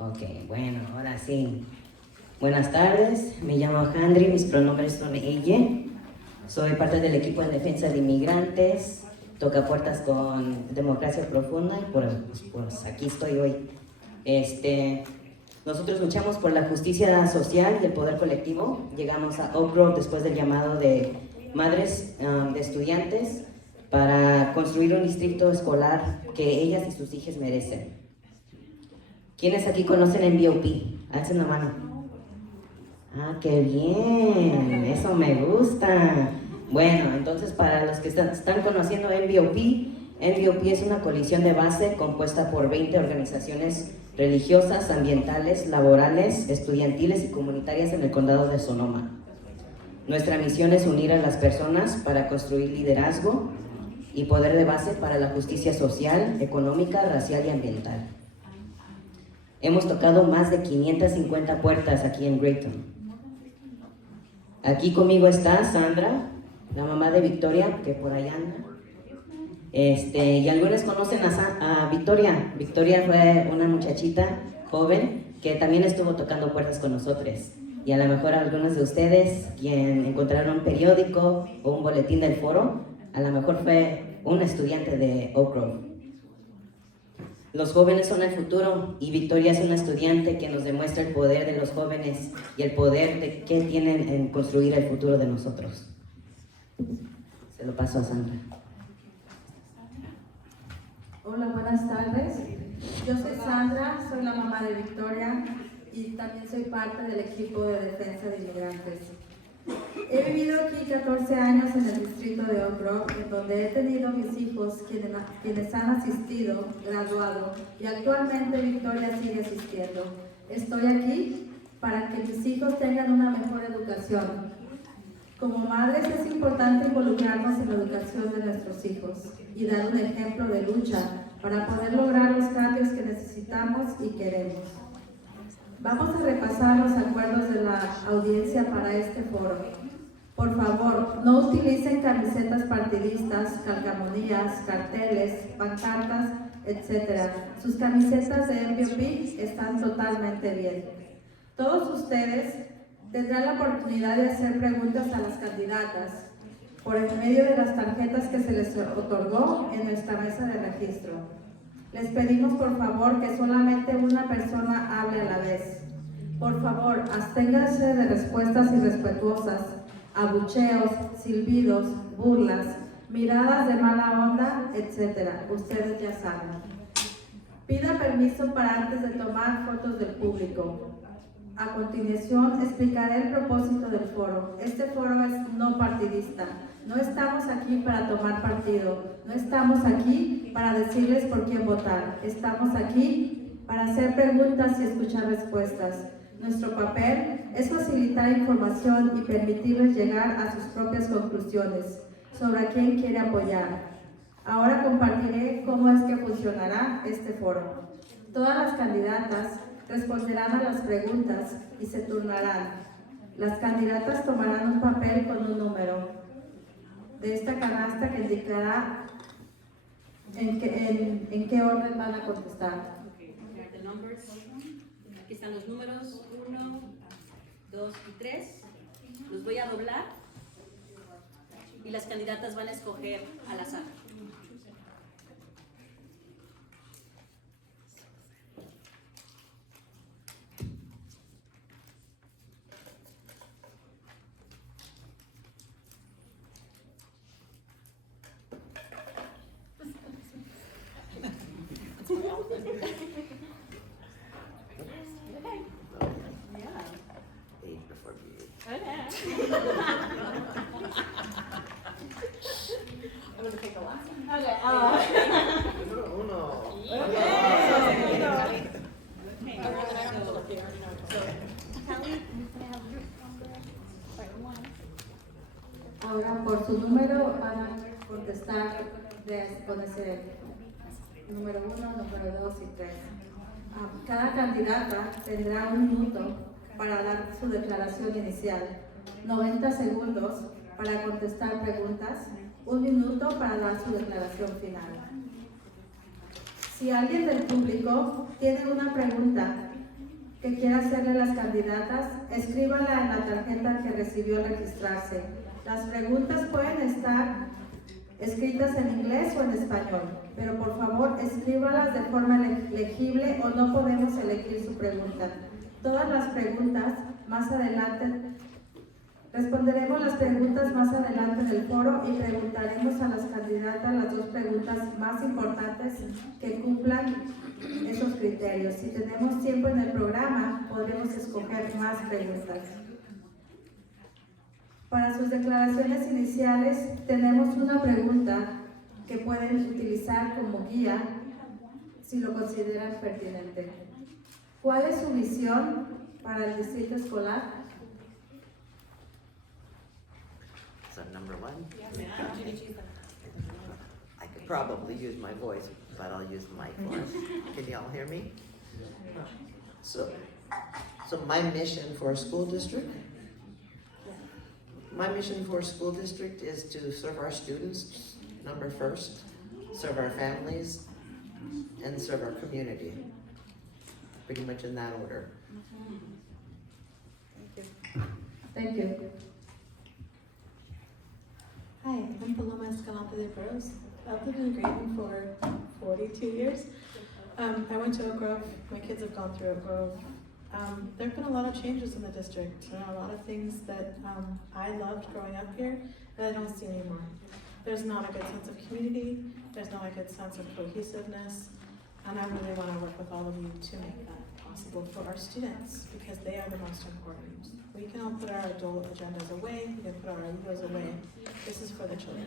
Ok, bueno, ahora sí. Buenas tardes, me llamo Handry, mis pronombres son ella. Soy parte del equipo de Defensa de Inmigrantes, toca puertas con Democracia Profunda y pues aquí estoy hoy. Nosotros luchamos por la justicia social y el poder colectivo. Llegamos a OGUSD después del llamado de madres de estudiantes para construir un distrito escolar que ellas y sus hijas merecen. ¿Quiénes aquí conocen NBOP? Alcen la mano. Ah, qué bien, eso me gusta. Bueno, entonces para los que están conociendo NBOP es una coalición de base compuesta por 20 organizaciones religiosas, ambientales, laborales, estudiantiles y comunitarias en el condado de Sonoma. Nuestra misión es unir a las personas para construir liderazgo y poder de base para la justicia social, económica, racial y ambiental. Hemos tocado más de 550 puertas aquí en Grayton. Aquí conmigo está Sandra, la mamá de Victoria, que por allá anda. Y algunos conocen a Victoria. Victoria fue una muchachita joven que también estuvo tocando puertas con nosotros. Y a lo mejor algunos de ustedes, quien encontraron un periódico o un boletín del Foro, a lo mejor fue un estudiante de Oak Grove. Los jóvenes son el futuro y Victoria es una estudiante que nos demuestra el poder de los jóvenes y el poder de que tienen en construir el futuro de nosotros. Se lo paso a Sandra. Hola, buenas tardes. Yo soy Sandra, soy la mamá de Victoria y también soy parte del equipo de Defensa de Inmigrantes. He vivido aquí 14 años en el distrito de Oak Grove, en donde he tenido mis hijos quienes han asistido, graduado y actualmente Victoria sigue asistiendo. Estoy aquí para que mis hijos tengan una mejor educación. Como madres es importante involucrarnos en la educación de nuestros hijos y dar un ejemplo de lucha para poder lograr los cambios que necesitamos y queremos. Vamos a repasar los acuerdos de la audiencia para este foro. Por favor, no utilicen camisetas partidistas, calcamonías, carteles, pancartas, etc. Sus camisetas de NBOP están totalmente bien. Todos ustedes tendrán la oportunidad de hacer preguntas a las candidatas por el medio de las tarjetas que se les otorgó en nuestra mesa de registro. Les pedimos por favor que solamente una persona hable a la vez. Por favor, absténganse de respuestas irrespetuosas, abucheos, silbidos, burlas, miradas de mala onda, etc. Ustedes ya saben. Pida permiso para antes de tomar fotos del público. A continuación, explicaré el propósito del foro. Este foro es no partidista. No estamos aquí para tomar partido. No estamos aquí para decirles por quién votar. Estamos aquí para hacer preguntas y escuchar respuestas. Nuestro papel es facilitar información y permitirles llegar a sus propias conclusiones sobre a quién quiere apoyar. Ahora compartiré cómo es que funcionará este foro. Todas las candidatas responderán a las preguntas y se turnarán. Las candidatas tomarán un papel con un número de esta canasta que indicará en qué orden van a contestar. Aquí están los números 1, 2 y 3. Los voy a doblar y las candidatas van a escoger al azar. Ahora, por su número, van a contestar con ese número 1, número 2 y 3. Cada candidata tendrá 1 minuto para dar su declaración inicial, 90 segundos para contestar preguntas, 1 minuto para dar su declaración final. Si alguien del público tiene una pregunta que quiera hacerle las candidatas, escríbala en la tarjeta que recibió al registrarse. Las preguntas pueden estar escritas en inglés o en español, pero por favor escríbalas de forma legible o no podemos elegir su pregunta. Todas las preguntas más adelante, responderemos las preguntas más adelante en el foro y preguntaremos a las candidatas las 2 preguntas más importantes que cumplan esos criterios. Si tenemos tiempo en el programa, podremos escoger más preguntas. Para sus declaraciones iniciales, tenemos una pregunta que pueden utilizar como guía si lo consideran pertinente. ¿Cuál es su visión para el Distrito Escolar? So number 1, I could probably use my voice, but I'll use my voice. Can you all hear me? So my mission for a school district? My mission for a school district is to serve our students, number first, serve our families, and serve our community. Pretty much in that order. Thank you. Hi, I'm Paloma Escalante de Burrows. I've lived in Grayton for 42 years. I went to Oak Grove. My kids have gone through Oak Grove. There have been a lot of changes in the district. There are a lot of things that I loved growing up here that I don't see anymore. There's not a good sense of community. There's not a good sense of cohesiveness. And I really want to work with all of you to make that possible for our students because they are the most important. We can all put our adult agendas away. We can put our egos away. This is for the children.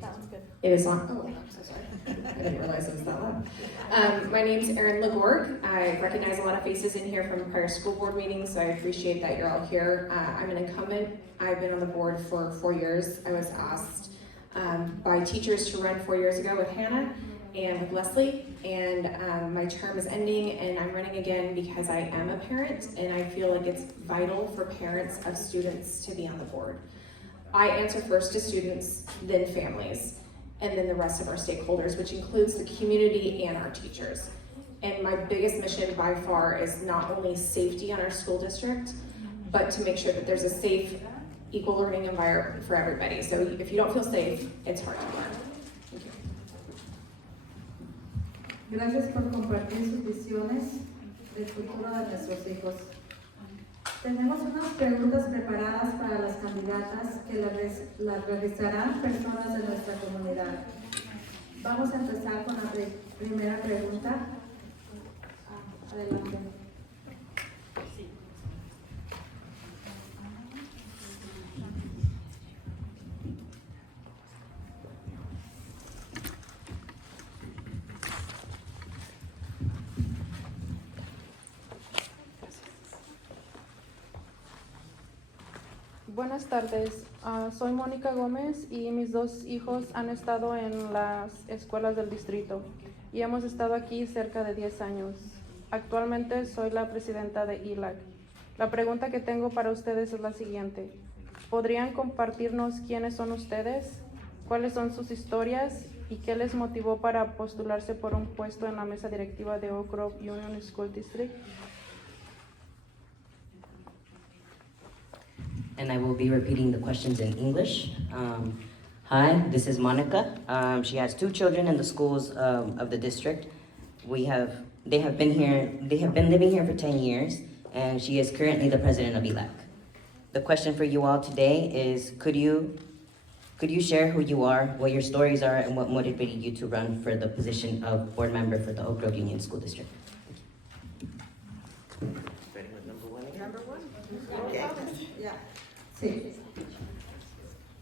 That one's good. It is on. Oh, I'm so sorry. I didn't realize it was that loud. My name's Erin Lagourgue. I recognize a lot of faces in here from prior school board meetings, so I appreciate that you're all here. I'm an incumbent. I've been on the board for 4 years. I was asked by teachers to run 4 years ago with Hannah and with Leslie, and my term is ending, and I'm running again because I am a parent, and I feel like it's vital for parents of students to be on the board. I answer first to students, then families, and then the rest of our stakeholders, which includes the community and our teachers. And my biggest mission by far is not only safety on our school district, but to make sure that there's a safe, equal learning environment for everybody. So if you don't feel safe, it's hard to learn. Thank you. Gracias por compartir sus visiones del futuro de nuestros hijos. Tenemos unas preguntas preparadas para las candidatas que las realizarán personas de nuestra comunidad. Vamos a empezar con la primera pregunta. Adelante. Buenas tardes, soy Mónica Gómez y mis 2 hijos han estado en las escuelas del distrito y hemos estado aquí cerca de 10 años. Actualmente soy la presidenta de ILAC. La pregunta que tengo para ustedes es la siguiente. ¿Podrían compartirnos quiénes son ustedes? ¿Cuáles son sus historias? ¿Y qué les motivó para postularse por un puesto en la mesa directiva de Oak Grove Union School District? And I will be repeating the questions in English. Hi, this is Monica. She has 2 children in the schools of the district. They have been living here for 10 years, and she is currently the president of ELAC. The question for you all today is, could you share who you are, what your stories are, and what motivated you to run for the position of board member for the Oak Grove Union School District? Starting with number 1 again? Number 1. Okay. Yeah. Sí.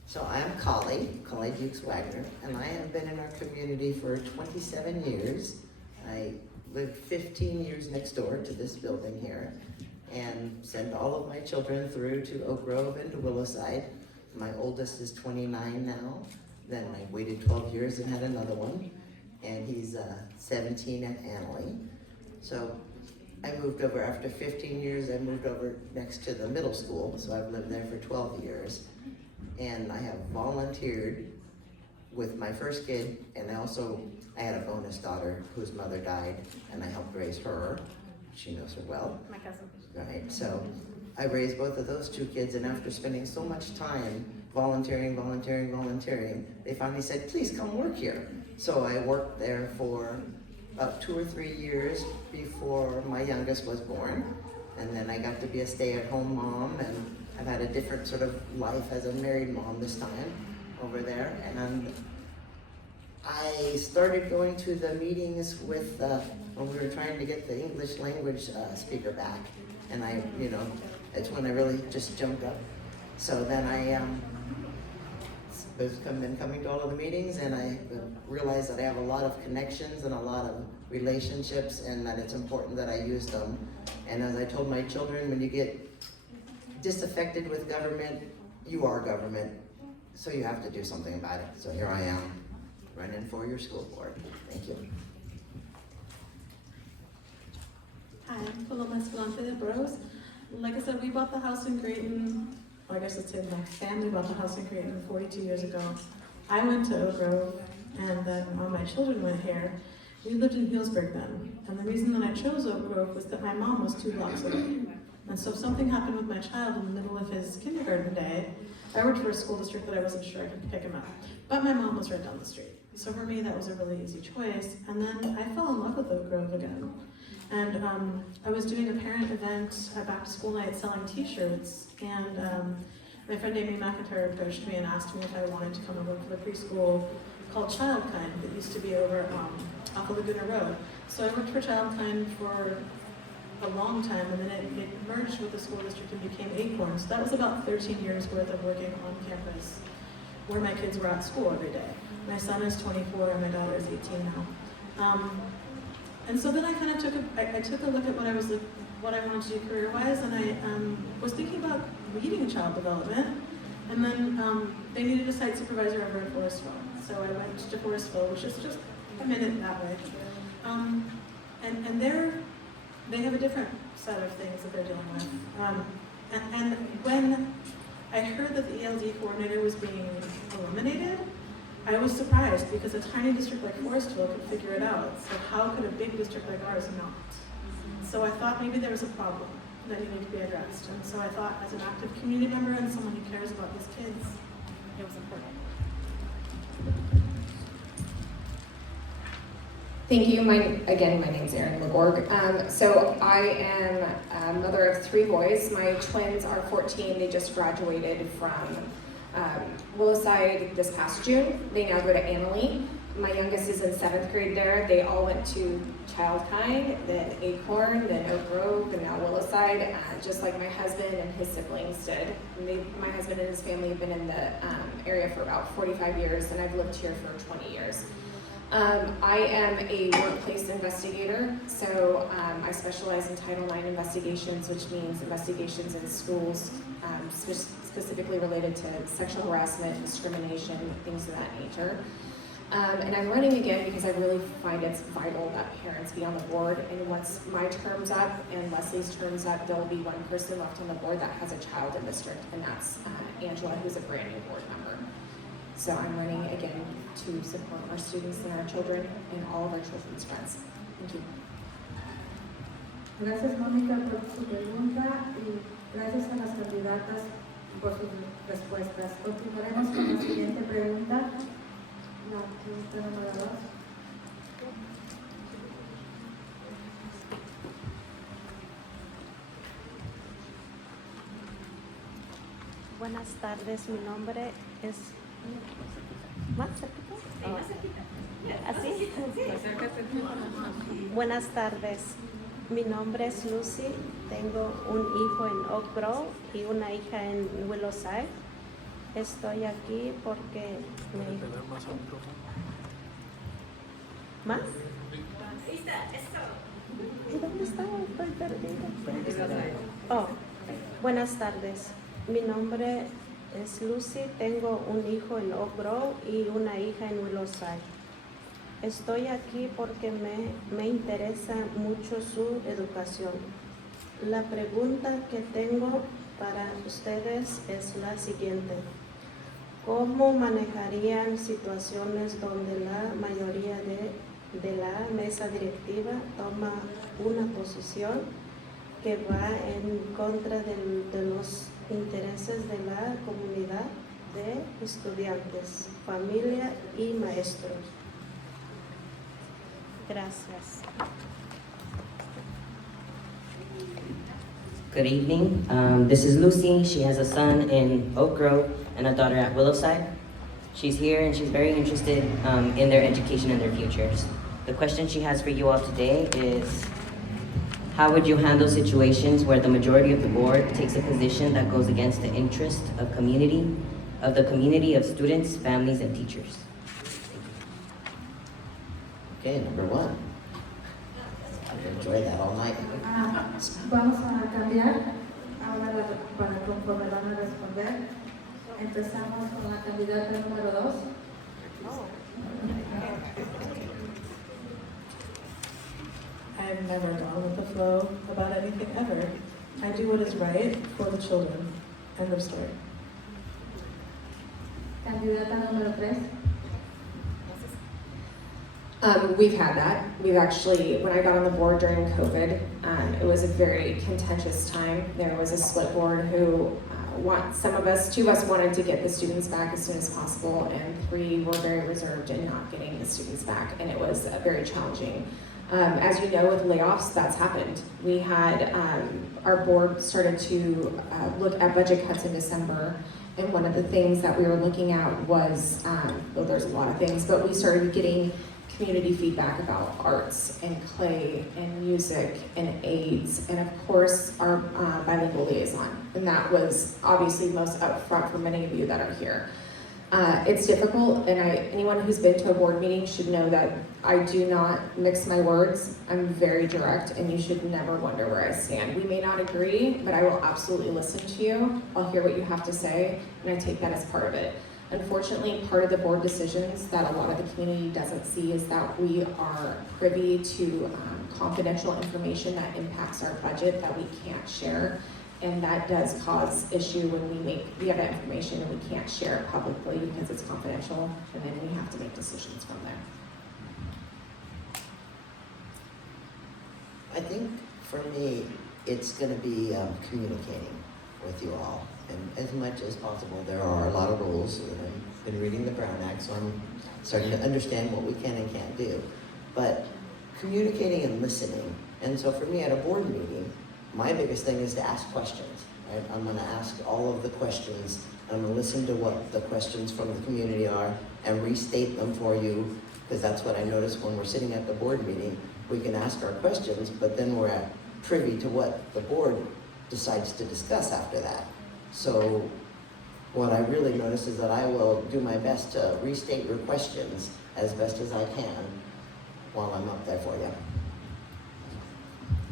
So I'm Collie Dukes Wagner, and I have been in our community for 27 years. I lived 15 years next door to this building here and sent all of my children through to Oak Grove and to Willowside. My oldest is 29 now. Then I waited 12 years and had another one, and he's 17 at Annalee. So I moved over after 15 years. I moved over next to the middle school, so I've lived there for 12 years. And I have volunteered with my first kid, and I had a bonus daughter whose mother died, and I helped raise her. She knows her well. My cousin. Right, so I raised both of those two kids, and after spending so much time volunteering, they finally said, please come work here. So I worked there for about 2 or 3 years before my youngest was born. And then I got to be a stay-at-home mom, and I've had a different sort of life as a married mom this time over there. And I started going to the meetings with, when we were trying to get the English language speaker back. And it's when I really just jumped up. So then I been coming to all of the meetings, and I realized that I have a lot of connections and a lot of relationships, and that it's important that I use them. And as I told my children, when you get disaffected with government, you are government, so you have to do something about it. So here I am, running for your school board. Thank you. Hi, I'm Paloma, Escalante de Burrows. Like I said, we bought the house in Creighton, or I guess I'd say my family bought the house in Creighton 42 years ago. I went to Oak Grove, and then all my children went here. We lived in Healdsburg then, and the reason that I chose Oak Grove was that my mom was 2 blocks away. And so if something happened with my child in the middle of his kindergarten day, I worked for a school district that I wasn't sure I could pick him up. But my mom was right down the street. So for me, that was a really easy choice. And then I fell in love with Oak Grove again. And I was doing a parent event, a back to school night, selling t-shirts, and my friend Amy McIntyre approached me and asked me if I wanted to come and work for the preschool called Childkind that used to be over off of Laguna Road. So I worked for Childkind for a long time, and then it merged with the school district and became Acorn. So that was about 13 years worth of working on campus where my kids were at school every day. My son is 24 and my daughter is 18 now. And so then I kind of took a look at what I wanted to do career-wise, and I was thinking about leading child development, and then they needed a site supervisor over at Forestville. So I went to Forestville, which is just a minute that way. And they have a different set of things that they're dealing with. And when I heard that the ELD coordinator was being eliminated, I was surprised because a tiny district like Forestville could figure it out. So how could a big district like ours not? So I thought maybe there was a problem that needed to be addressed. And so I thought, as an active community member and someone who cares about these kids, it was important. Thank you. My name's Erin Lagourgue. So I am a mother of 3 boys. My twins are 14. They just graduated from Willowside this past June. They now go to Annalee. My youngest is in 7th grade there. They all went to Childkind, then Acorn, then Oak Grove, and now Willowside, just like my husband and his siblings did. My husband and his family have been in the area for about 45 years, and I've lived here for 20 years. I am a workplace investigator, so I specialize in Title IX investigations, which means investigations in schools, specifically related to sexual harassment, discrimination, things of that nature. And I'm running again because I really find it's vital that parents be on the board, and once my term's up and Leslie's term's up, there will be one person left on the board that has a child in district, and that's Angela, who's a brand new board member. So I'm running again to support our students and our children and all of our children's friends. Thank you. Gracias, Mónica, por su pregunta y gracias a las candidatas por sus respuestas. Continuaremos con la siguiente pregunta. La pregunta número 2. Buenas tardes, mi nombre es... ¿Más cerquita? ¿Así? Buenas tardes, mi nombre es Lucy, tengo un hijo en Oak Grove y una hija en Willowside. Estoy aquí porque ¿Más? ¿Y dónde estaba? Estoy perdida. Oh, buenas tardes. Mi nombre es Lucy, tengo un hijo en Oak Grove y una hija en Willowside. Estoy aquí porque me interesa mucho su educación. La pregunta que tengo para ustedes es la siguiente. ¿Cómo manejarían situaciones donde la mayoría de la mesa directiva toma una posición que va en contra de los intereses de la comunidad de estudiantes, familia y maestros? Gracias. Good evening. This is Lucy. She has a son in Oak Grove and a daughter at Willowside. She's here and she's very interested in their education and their futures. The question she has for you all today is, how would you handle situations where the majority of the board takes a position that goes against the interest of the community of students, families, and teachers? Okay, number one. I've enjoyed that all night. Vamos a cambiar ahora para conforme van a responder. Empezamos con la candidata número 2. I've never gone with the flow about anything ever. I do what is right for the children. End of story. Candidata número 3. We've had that. We've actually, when I got on the board during COVID, it was a very contentious time. There was a split board who two of us wanted to get the students back as soon as possible, and 3 were very reserved in not getting the students back, and it was very challenging. As you know, with layoffs, that's happened. We had, our board started to look at budget cuts in December, and one of the things that we were looking at was, well, there's a lot of things, but we started getting community feedback about arts and clay and music and aids, and of course our bilingual liaison. And that was obviously most upfront for many of you that are here. It's difficult, and anyone who's been to a board meeting should know that I do not mix my words. I'm very direct, and you should never wonder where I stand. We may not agree, but I will absolutely listen to you. I'll hear what you have to say, and I take that as part of it. Unfortunately, part of the board decisions that a lot of the community doesn't see is that we are privy to confidential information that impacts our budget that we can't share. And that does cause issue when we have that information and we can't share it publicly because it's confidential, and then we have to make decisions from there. I think for me, it's going to be communicating with you all. And as much as possible, there are a lot of rules. I've been reading the Brown Act, so I'm starting to understand what we can and can't do. But communicating and listening. And so for me at a board meeting, my biggest thing is to ask questions. Right? I'm going to ask all of the questions. I'm going to listen to what the questions from the community are and restate them for you, because that's what I notice when we're sitting at the board meeting. We can ask our questions, but then we're privy to what the board decides to discuss after that. So what I really notice is that I will do my best to restate your questions as best as I can while I'm up there for you.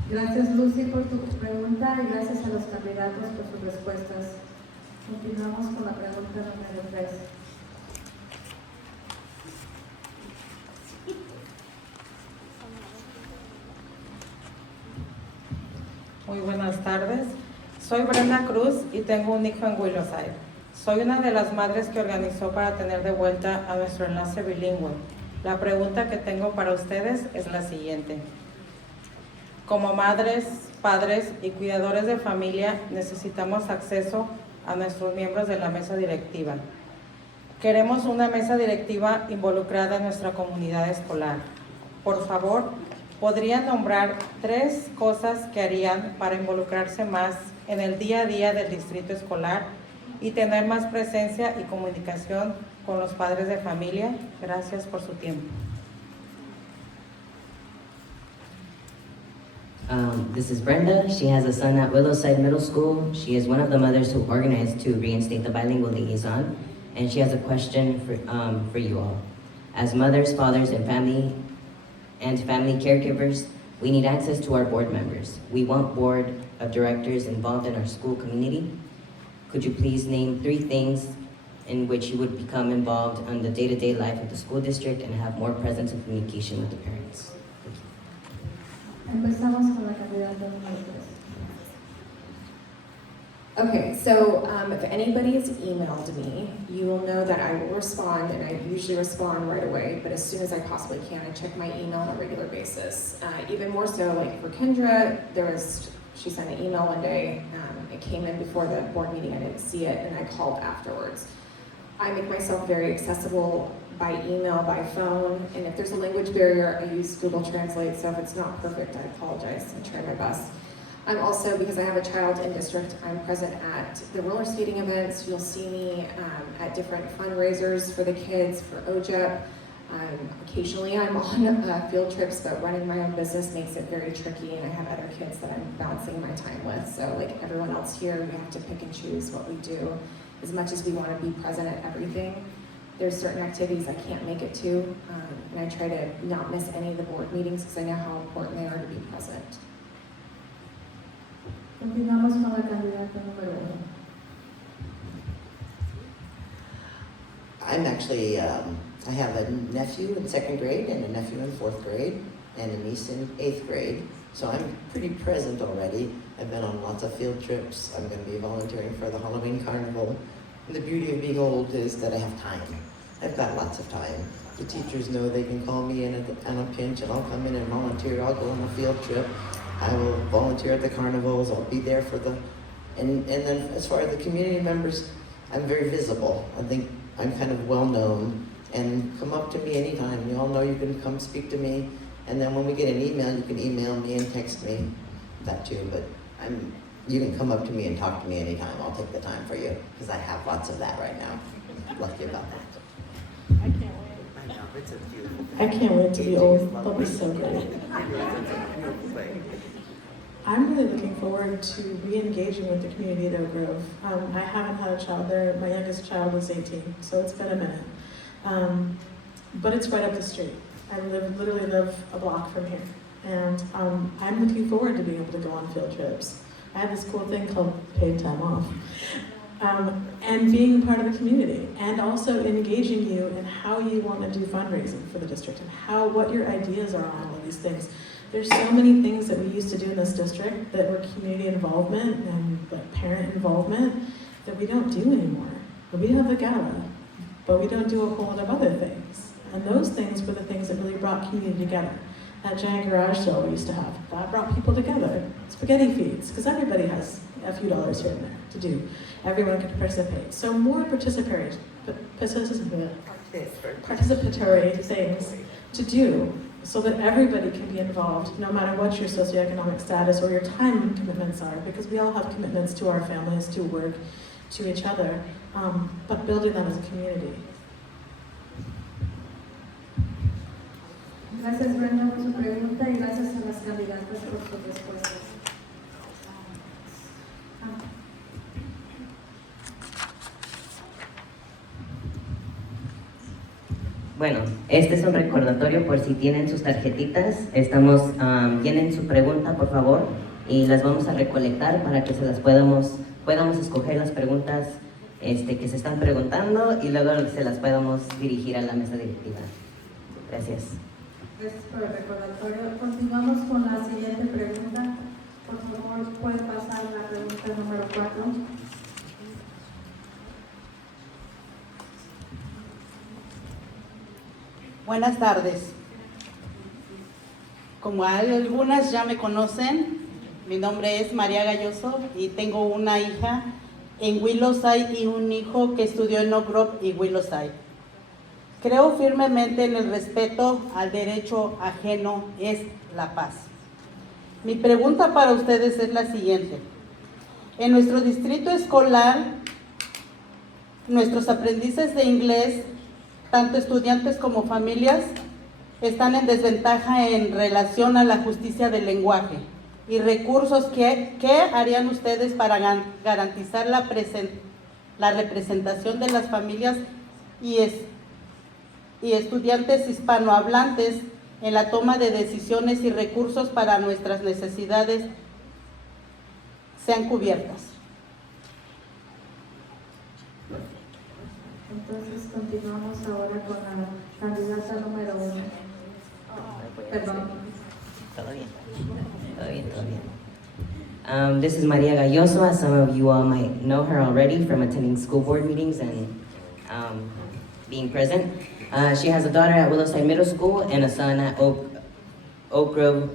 Gracias, Lucy, por tu pregunta, y gracias a los candidatos por sus respuestas. Continuamos con la pregunta número 3. Muy buenas tardes. Soy Brenda Cruz y tengo un hijo en Willowside. Soy una de las madres que organizó para tener de vuelta a nuestro enlace bilingüe. La pregunta que tengo para ustedes es la siguiente. Como madres, padres y cuidadores de familia, necesitamos acceso a nuestros miembros de la mesa directiva. Queremos una mesa directiva involucrada en nuestra comunidad escolar. Por favor, ¿podrían nombrar 3 cosas que harían para involucrarse más en el día a día del distrito escolar y tener más presencia y comunicación con los padres de familia? Gracias por su tiempo. This is Brenda. She has a son at Willowside Middle School. She is one of the mothers who organized to reinstate the bilingual liaison, and she has a question for you all. As mothers, fathers, and family caregivers, we need access to our board members. We want board of directors involved in our school community. Could you please name 3 things in which you would become involved on the day-to-day life of the school district and have more presence and communication with the parents? Empezamos con la candidata número 3. Okay, so if anybody's emailed me, you will know that I will respond, and I usually respond right away, but as soon as I possibly can, I check my email on a regular basis. Even more so, like for Kendra, she sent an email one day, it came in before the board meeting, I didn't see it, and I called afterwards. I make myself very accessible by email, by phone, and if there's a language barrier, I use Google Translate, so if it's not perfect, I apologize and try my best. I'm also, because I have a child in district, I'm present at the roller skating events. You'll see me at different fundraisers for the kids, for OJEP. Occasionally I'm on field trips, but running my own business makes it very tricky, and I have other kids that I'm balancing my time with. So like everyone else here, we have to pick and choose what we do. As much as we want to be present at everything, there's certain activities I can't make it to, and I try to not miss any of the board meetings because I know how important they are to be present. Continuamos con la candidata número 1. I'm actually, I have a nephew in 2nd grade and a nephew in 4th grade and a niece in 8th grade. So I'm pretty present already. I've been on lots of field trips. I'm going to be volunteering for the Halloween Carnival. And the beauty of being old is that I have time. I've got lots of time. The teachers know they can call me in on a pinch, and I'll come in and volunteer. I'll go on a field trip. I will volunteer at the carnivals. I'll be there for and then as far as the community members, I'm very visible. I think I'm kind of well known, and come up to me anytime. You all know you can come speak to me, and then when we get an email, you can email me and text me, that too, but you can come up to me and talk to me anytime. I'll take the time for you, because I have lots of that right now. Lucky about that. I can't wait. I know, it's a beautiful thing. I can't wait to be old. That'll be so great. I'm really looking forward to re-engaging with the community at Oak Grove. I haven't had a child there. My youngest child was 18, so it's been a minute. But it's right up the street. I literally live a block from here. And I'm looking forward to being able to go on field trips. I have this cool thing called paid time off. And being part of the community, and also engaging you in how you want to do fundraising for the district, and what your ideas are on all of these things. There's so many things that we used to do in this district that were community involvement and like parent involvement that we don't do anymore. We have the gala, but we don't do a whole lot of other things. And those things were the things that really brought community together. That giant garage sale we used to have, that brought people together. Spaghetti feeds, because everybody has a few dollars here and there to do. Everyone can participate. So more participatory things to do, so that everybody can be involved, no matter what your socioeconomic status or your time commitments are, because we all have commitments to our families, to work, to each other, but building that as a community. Gracias, Brenda, por su pregunta, y gracias a las candidatas por sus respuestas. Bueno, este es un recordatorio por si tienen sus tarjetitas. Llenen su pregunta, por favor, y las vamos a recolectar para que podamos escoger las preguntas que se están preguntando y luego se las podamos dirigir a la mesa directiva. Gracias. Gracias por el recordatorio. Continuamos con la siguiente pregunta. Por favor, puede pasar la pregunta número 4. Buenas tardes. Como algunas ya me conocen, mi nombre es María Galloso y tengo una hija en Willowside y un hijo que estudió en Oak Grove y Willowside. Creo firmemente en el respeto al derecho ajeno es la paz. Mi pregunta para ustedes es la siguiente. En nuestro distrito escolar, nuestros aprendices de inglés, tanto estudiantes como familias, están en desventaja en relación a la justicia del lenguaje y recursos. ¿Qué harían ustedes para garantizar la representación de las familias y estudiantes hispanohablantes en la toma de decisiones y recursos para nuestras necesidades sean cubiertas? Entonces continuamos ahora con la candidata número 1. Perdón. Todo bien. This is Maria Galloso, as some of you all might know her already from attending school board meetings and being present. She has a daughter at Willowside Middle School and a son at Oak Grove.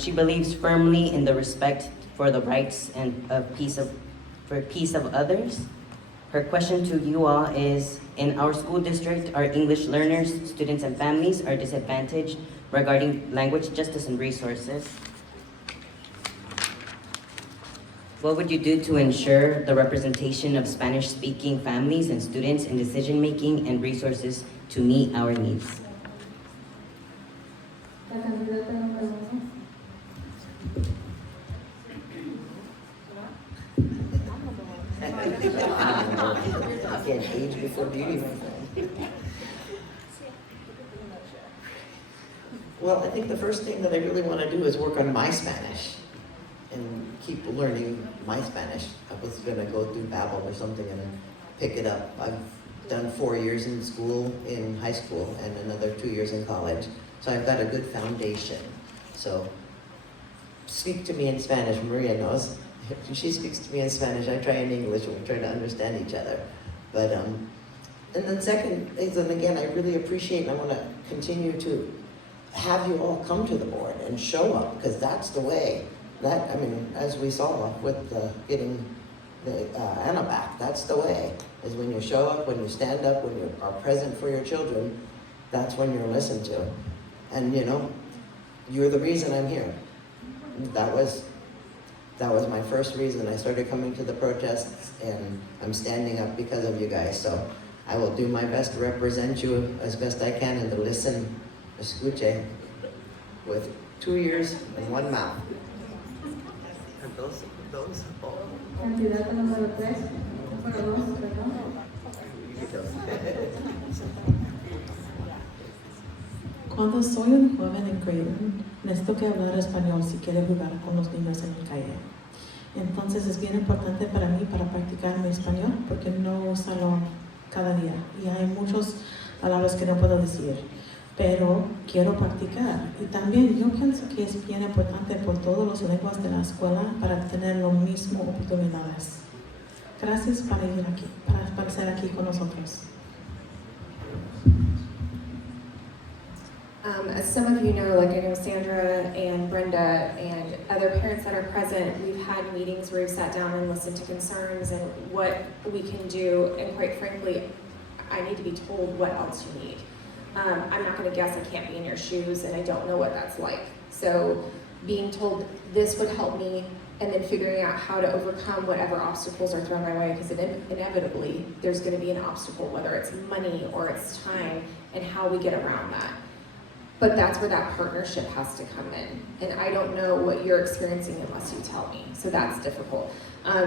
She believes firmly in the respect for the rights and peace of others. Her question to you all is, in our school district, our English learners, students, and families are disadvantaged regarding language justice and resources. What would you do to ensure the representation of Spanish-speaking families and students in decision-making and resources to meet our needs? La candidata número 1. Again, age before beauty, my friend. Well, I think the first thing that I really want to do is work on my Spanish and keep learning my Spanish. I was going to go through Babbel or something and pick it up. I've done 4 years in school, in high school, and another 2 years in college. So I've got a good foundation. So speak to me in Spanish. Maria knows. If she speaks to me in Spanish, I try in English, and we try to understand each other. But, and then second is, and again, I really appreciate, and I want to continue to have you all come to the board and show up, because that's the way. That, I mean, as we saw with getting the Anna back, that's the way, is when you show up, when you stand up, when you are present for your children, that's when you're listened to. And you know, you're the reason I'm here. That was my first reason I started coming to the protests, and I'm standing up because of you guys. So I will do my best to represent you as best I can and to listen, escuche, with 2 ears and 1 mouth. And those. Candidata número 3. Número 2, perdón. Cuando soy un joven en Creighton, necesito que hablar español si quiero jugar con los niños en la calle. Entonces es bien importante para mí para practicar mi español porque no uso cada día y hay muchas palabras que no puedo decir, pero quiero practicar. Y también yo pienso que es bien importante por todas las lenguas de la escuela para tener las mismas oportunidades. Gracias por ir aquí, para estar aquí con nosotros. As some of you know, like I know Sandra and Brenda and other parents that are present, we've had meetings where we've sat down and listened to concerns and what we can do, and quite frankly, I need to be told what else you need. I'm not going to guess, I can't be in your shoes, and I don't know what that's like. So being told this would help me, and then figuring out how to overcome whatever obstacles are thrown my way, because inevitably there's going to be an obstacle, whether it's money or it's time, and how we get around that. But that's where that partnership has to come in. And I don't know what you're experiencing unless you tell me. So that's difficult. I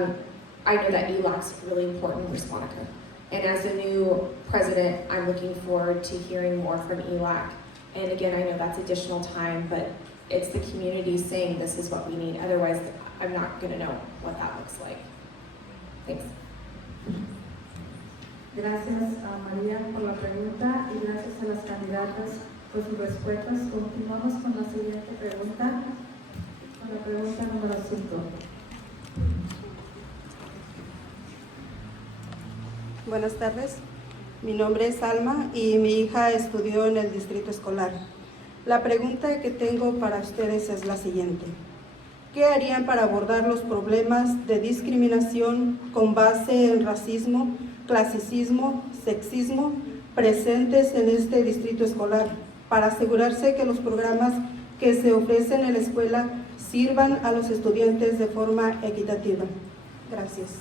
know that ELAC's really important, Ms. Monica. And as a new president, I'm looking forward to hearing more from ELAC. And again, I know that's additional time, but it's the community saying this is what we need. Otherwise, I'm not gonna know what that looks like. Thanks. Gracias a María por la pregunta y gracias a las candidatas por sus respuestas. Continuamos con la siguiente pregunta, con la pregunta número 5. Buenas tardes, mi nombre es Alma y mi hija estudió en el Distrito Escolar. La pregunta que tengo para ustedes es la siguiente. ¿Qué harían para abordar los problemas de discriminación con base en racismo, clasicismo, sexismo presentes en este distrito escolar, para asegurarse que los programas que se ofrecen en la escuela sirvan a los estudiantes de forma equitativa? Gracias.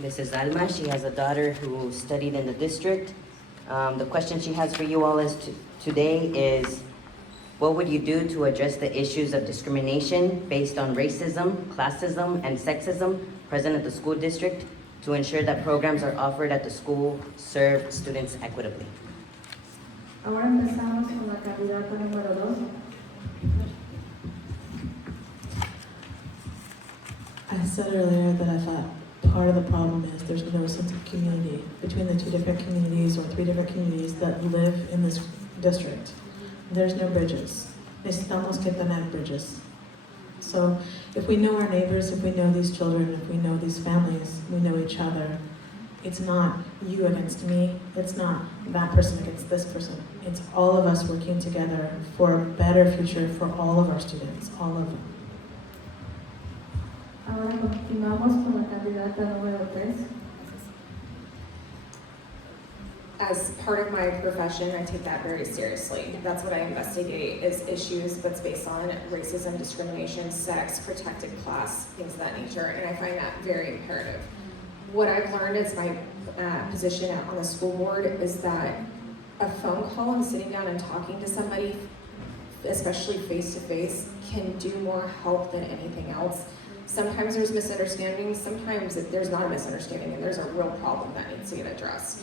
This is Alma. She has a daughter who studied in the district. The question she has for you all today is, what would you do to address the issues of discrimination based on racism, classism, and sexism present at the school district to ensure that programs are offered at the school serve students equitably? Ahora empezamos con la candidata número 2. I said earlier that I thought part of the problem is there's no sense of community between the 2 different communities or 3 different communities that live in this district. There's no bridges. Necesitamos que tener bridges. So if we know our neighbors, if we know these children, if we know these families, we know each other. It's not you against me. It's not that person against this person. It's all of us working together for a better future for all of our students, all of them. Ahora continuamos con la candidata número 3. As part of my profession, I take that very seriously. That's what I investigate, is issues that's based on racism, discrimination, sex, protected class, things of that nature, and I find that very imperative. What I've learned as my position on the school board is that a phone call and sitting down and talking to somebody, especially face-to-face, can do more help than anything else. Sometimes there's misunderstandings, sometimes there's not a misunderstanding and there's a real problem that needs to get addressed.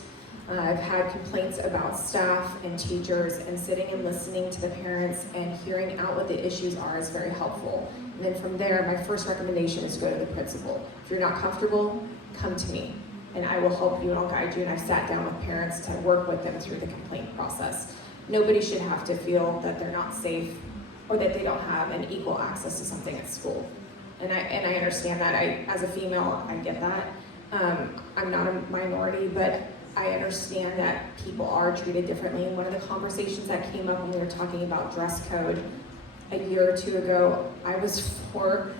I've had complaints about staff and teachers, and sitting and listening to the parents and hearing out what the issues are is very helpful. And then from there, my first recommendation is go to the principal. If you're not comfortable, come to me and I will help you and I'll guide you. And I've sat down with parents to work with them through the complaint process. Nobody should have to feel that they're not safe or that they don't have an equal access to something at school. And I understand that. As a female, I get that. I'm not a minority, but I understand that people are treated differently. And one of the conversations that came up when we were talking about dress code a year or two ago, I was for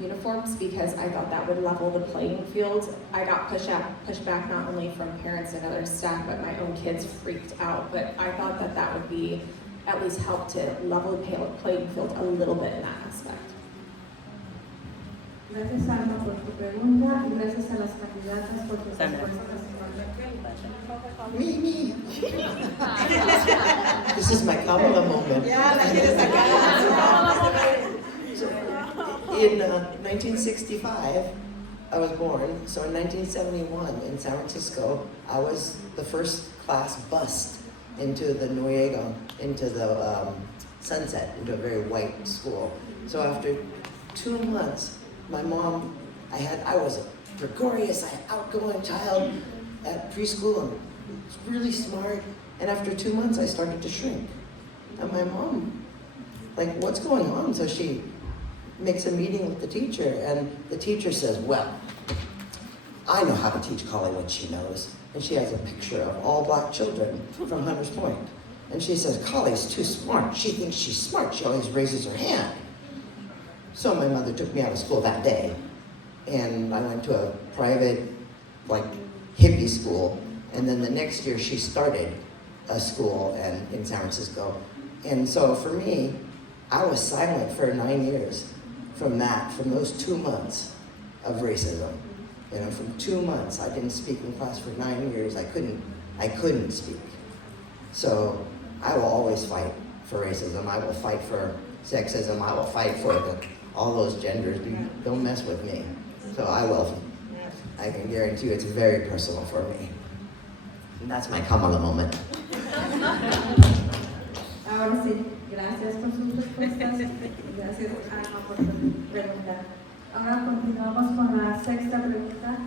uniforms because I thought that would level the playing field. I got pushed back not only from parents and other staff, but my own kids freaked out. But I thought that that would be at least help to level the playing field a little bit in that aspect. Gracias, Alma, por tu pregunta y gracias a las candidatas por sus respuestas. Me. This is my Kamala moment. In 1965, I was born. So in 1971 in San Francisco, I was the first class bused into the Noriega, into the Sunset, into a very white school. So after 2 months, my mom, I was a gregarious, outgoing child at preschool and really smart. And after 2 months, I started to shrink. And my mom, like, what's going on? So she makes a meeting with the teacher, and the teacher says, well, I know how to teach Collie what she knows. And she has a picture of all black children from Hunters Point. And she says, Collie's too smart. She thinks she's smart. She always raises her hand. So my mother took me out of school that day, and I went to a private, like, hippie school. And then the next year she started a school in San Francisco. And so for me, I was silent for 9 years from those 2 months of racism. You know, from 2 months, I didn't speak in class for 9 years. I couldn't speak. So I will always fight for racism. I will fight for sexism. I will fight for all those genders. Don't mess with me. So I will. I can guarantee you it's very personal for me. And that's my Kamala moment. Ahora sí, gracias por sus respuestas y gracias, Alma, por tu pregunta. Ahora continuamos con la sexta pregunta.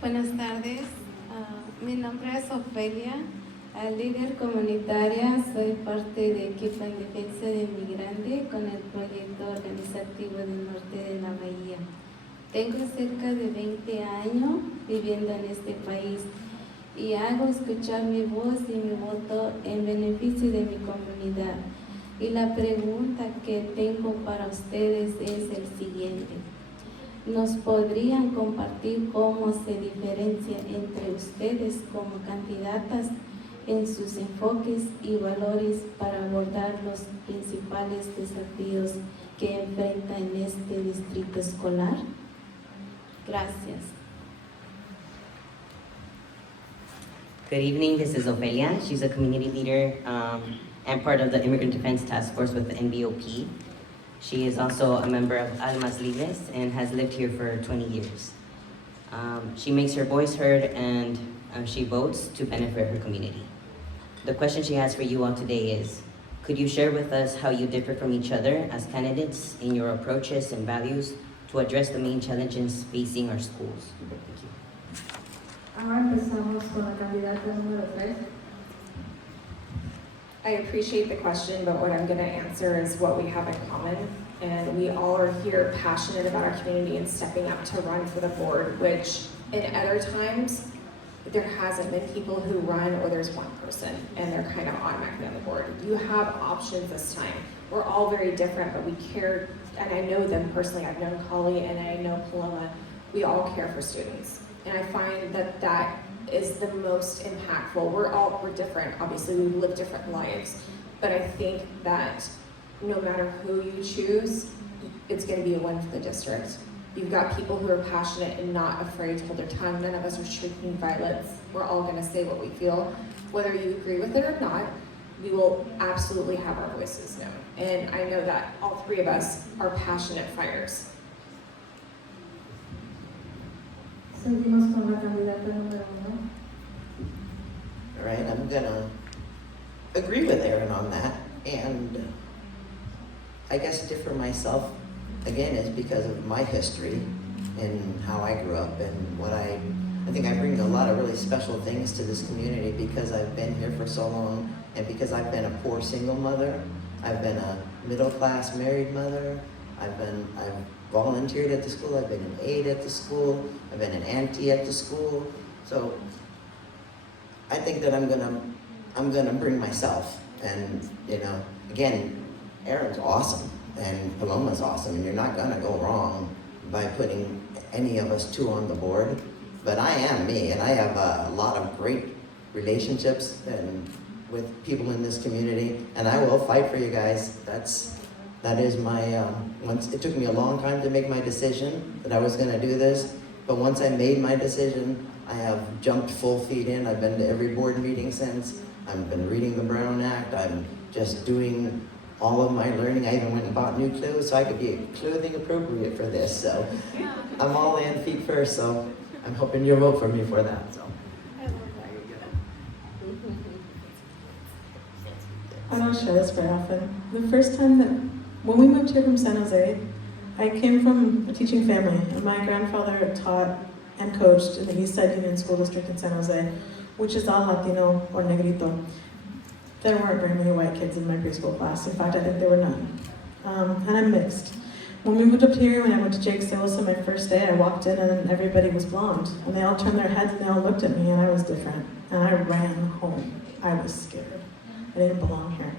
Buenas tardes, mi nombre es Ofelia, líder comunitaria, soy parte de Equipo en Defensa de Inmigrantes con el proyecto organizativo del norte de la Bahía. Tengo cerca de 20 años viviendo en este país y hago escuchar mi voz y mi voto en beneficio de mi comunidad. Y la pregunta que tengo para ustedes es el siguiente. ¿Nos podrían compartir cómo se diferencia entre ustedes como candidatas en sus enfoques y valores para abordar los principales desafíos que enfrenta en este distrito escolar? Gracias. Good evening, this is Ofelia. She's a community leader and part of the Immigrant Defense Task Force with the NBOP. She is also a member of Almas Libres and has lived here for 20 years. She makes her voice heard and she votes to benefit her community. The question she has for you all today is, Could you share with us how you differ from each other as candidates in your approaches and values to address the main challenges facing our schools? Thank you. Ahora empezamos con la candidata número 3. I appreciate the question, but what I'm going to answer is what we have in common. And we all are here passionate about our community and stepping up to run for the board, which in other times, there hasn't been people who run, or there's one person and they're kind of automatically on the board. You have options this time. We're all very different, but we care, and I know them personally. I've known Kali and I know Paloma. We all care for students. And I find that that is the most impactful. We're different, obviously we live different lives, but I think that no matter who you choose, it's gonna be a win for the district. You've got people who are passionate and not afraid to hold their tongue. None of us are shirking violence. We're all gonna say what we feel. Whether you agree with it or not, we will absolutely have our voices known. And I know that all three of us are passionate fighters. Seguimos con la candidata número 1. All right, I'm gonna agree with Erin on that, and I guess differ myself again is because of my history and how I grew up and what I think I bring a lot of really special things to this community because I've been here for so long and because I've been a poor single mother, I've been a middle class married mother, I've volunteered at the school, I've been an aide at the school, I've been an auntie at the school, so I think that I'm gonna bring myself, and you know, again, Erin's awesome and Paloma's awesome, and you're not gonna go wrong by putting any of us two on the board. But I am me, and I have a lot of great relationships and with people in this community, and I will fight for you guys. That is my. It took me a long time to make my decision that I was gonna do this, but once I made my decision, I have jumped full feet in. I've been to every board meeting since. I've been reading the Brown Act. I'm just doing all of my learning. I even went and bought new clothes so I could be clothing appropriate for this. So I'm all in feet first. So I'm hoping you'll vote for me for that. So. I don't share this very often. The first time when we moved here from San Jose, I came from a teaching family, and my grandfather taught and coached in the East Side Union School District in San Jose, which is all Latino or Negrito. There weren't very many white kids in my preschool class. In fact, I think there were none. And I'm mixed. When we moved up here, when I went to Jake Sillis on my first day, I walked in and everybody was blonde. And they all turned their heads and they all looked at me, and I was different. And I ran home. I was scared. I didn't belong here.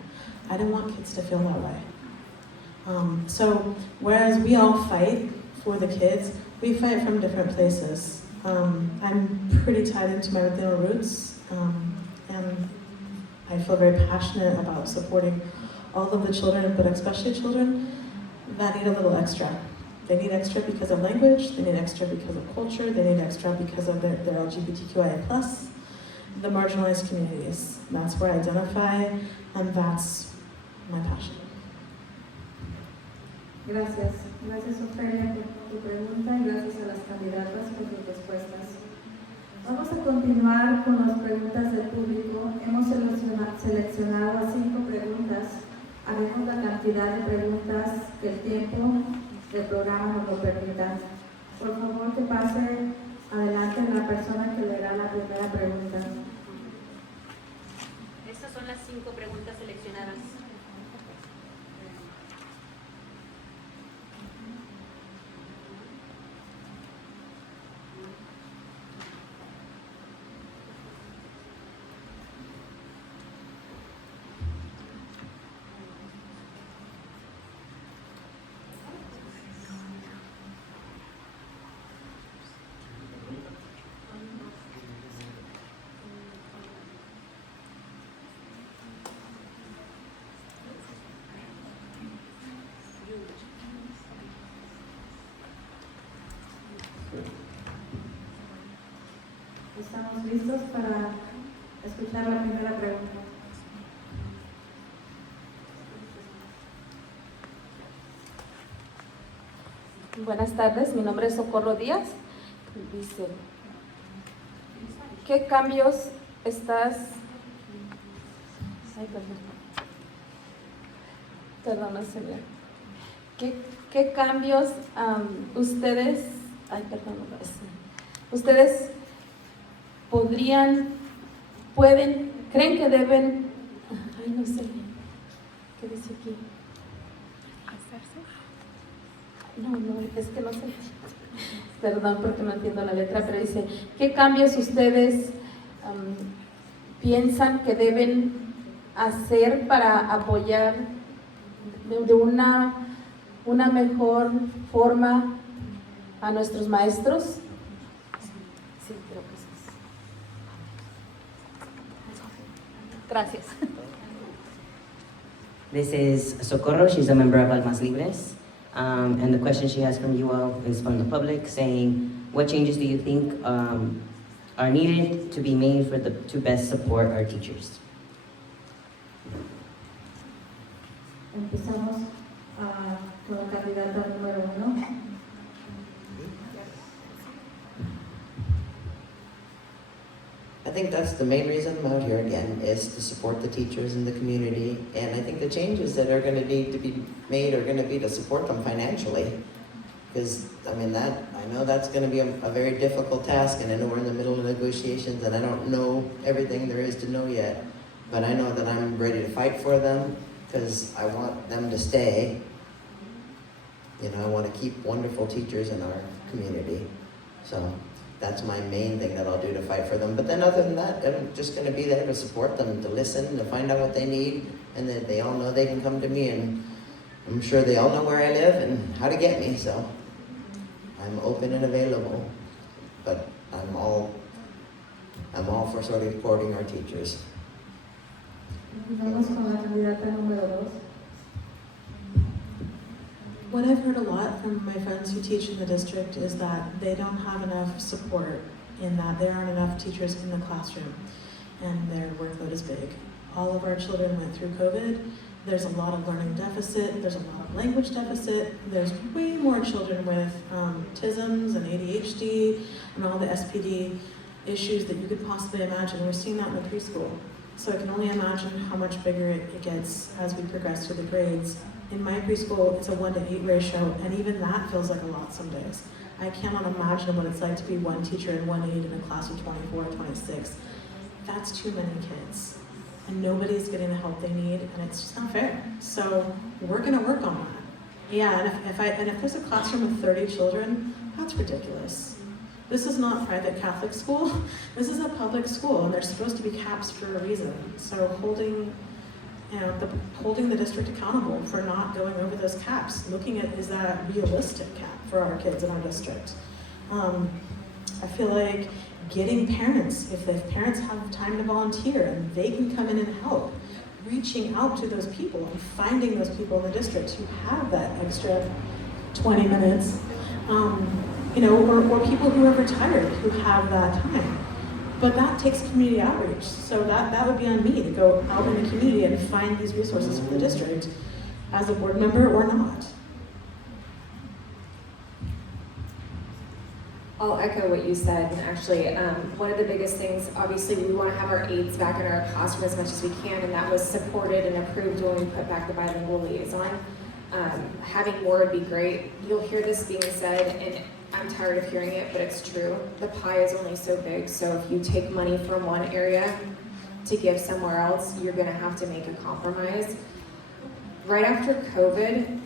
I didn't want kids to feel that way. So whereas we all fight for the kids, we fight from different places. I'm pretty tied into my Latino roots, and I feel very passionate about supporting all of the children, but especially children that need a little extra. They need extra because of language, they need extra because of culture, they need extra because of their LGBTQIA+, the marginalized communities. That's where I identify, and that's my passion. Gracias. Gracias, Ofelia, por tu pregunta y gracias a las candidatas por sus respuestas. Vamos a continuar con las preguntas del público. Hemos seleccionado a 5 preguntas. Haremos la cantidad de preguntas que el tiempo del programa nos lo permita. Por favor, que pase adelante la persona que leerá la primera pregunta. Estas son las 5 preguntas seleccionadas. Estamos listos para escuchar la primera pregunta. Buenas tardes, mi nombre es Socorro Díaz. Dice, ¿qué cambios estás... Perdona, señor. ¿Qué cambios ustedes creen que deben, no sé, ¿qué dice aquí? ¿Hacerse? No, es que no sé. Perdón porque no entiendo la letra, pero dice, ¿qué cambios ustedes piensan que deben hacer para apoyar de una mejor forma a nuestros maestros? Sí, creo que sí. Gracias. This is Socorro. She's a member of Almas Libres. And the question she has from you all is from the public, saying, what changes do you think are needed to be made to best support our teachers? Empezamos con la candidata número 1. I think that's the main reason I'm out here again, is to support the teachers in the community. And I think the changes that are going to need to be made are going to be to support them financially. Because, I know that's going to be a very difficult task, and I know we're in the middle of negotiations, and I don't know everything there is to know yet. But I know that I'm ready to fight for them, because I want them to stay. I want to keep wonderful teachers in our community. So that's my main thing that I'll do to fight for them. But then other than that, I'm just going to be there to support them, to listen, to find out what they need, and that they all know they can come to me, and I'm sure they all know where I live and how to get me, so I'm open and available. But I'm all for sort of supporting our teachers. Vamos con la candidata número 2. What I've heard a lot from my friends who teach in the district is that they don't have enough support, in that there aren't enough teachers in the classroom and their workload is big. All of our children went through COVID. There's a lot of learning deficit. There's a lot of language deficit. There's way more children with autisms and ADHD and all the SPD issues that you could possibly imagine. We're seeing that in the preschool. So I can only imagine how much bigger it gets as we progress through the grades. In my preschool, it's a 1-to-8 ratio, and even that feels like a lot some days. I cannot imagine what it's like to be one teacher and 1 aide in a class of 24 or 26. That's too many kids, and nobody's getting the help they need, and it's just not fair. So we're gonna work on that. Yeah, and if there's a classroom with 30 children, that's ridiculous. This is not private Catholic school. This is a public school, and there's supposed to be caps for a reason. So holding the district accountable for not going over those caps, looking at, is that a realistic cap for our kids in our district? I feel like getting parents, if the parents have time to volunteer and they can come in and help, reaching out to those people and finding those people in the district who have that extra 20 minutes, or people who are retired who have that time. But that takes community outreach, so that would be on me to go out in the community and find these resources for the district as a board member or not. I'll echo what you said, and actually one of the biggest things, obviously we want to have our aides back in our classroom as much as we can, and that was supported and approved when we put back the bilingual liaison. Having more would be great. You'll hear this being said, and I'm tired of hearing it, but it's true. The pie is only so big, so if you take money from one area to give somewhere else, you're gonna have to make a compromise. Right after COVID,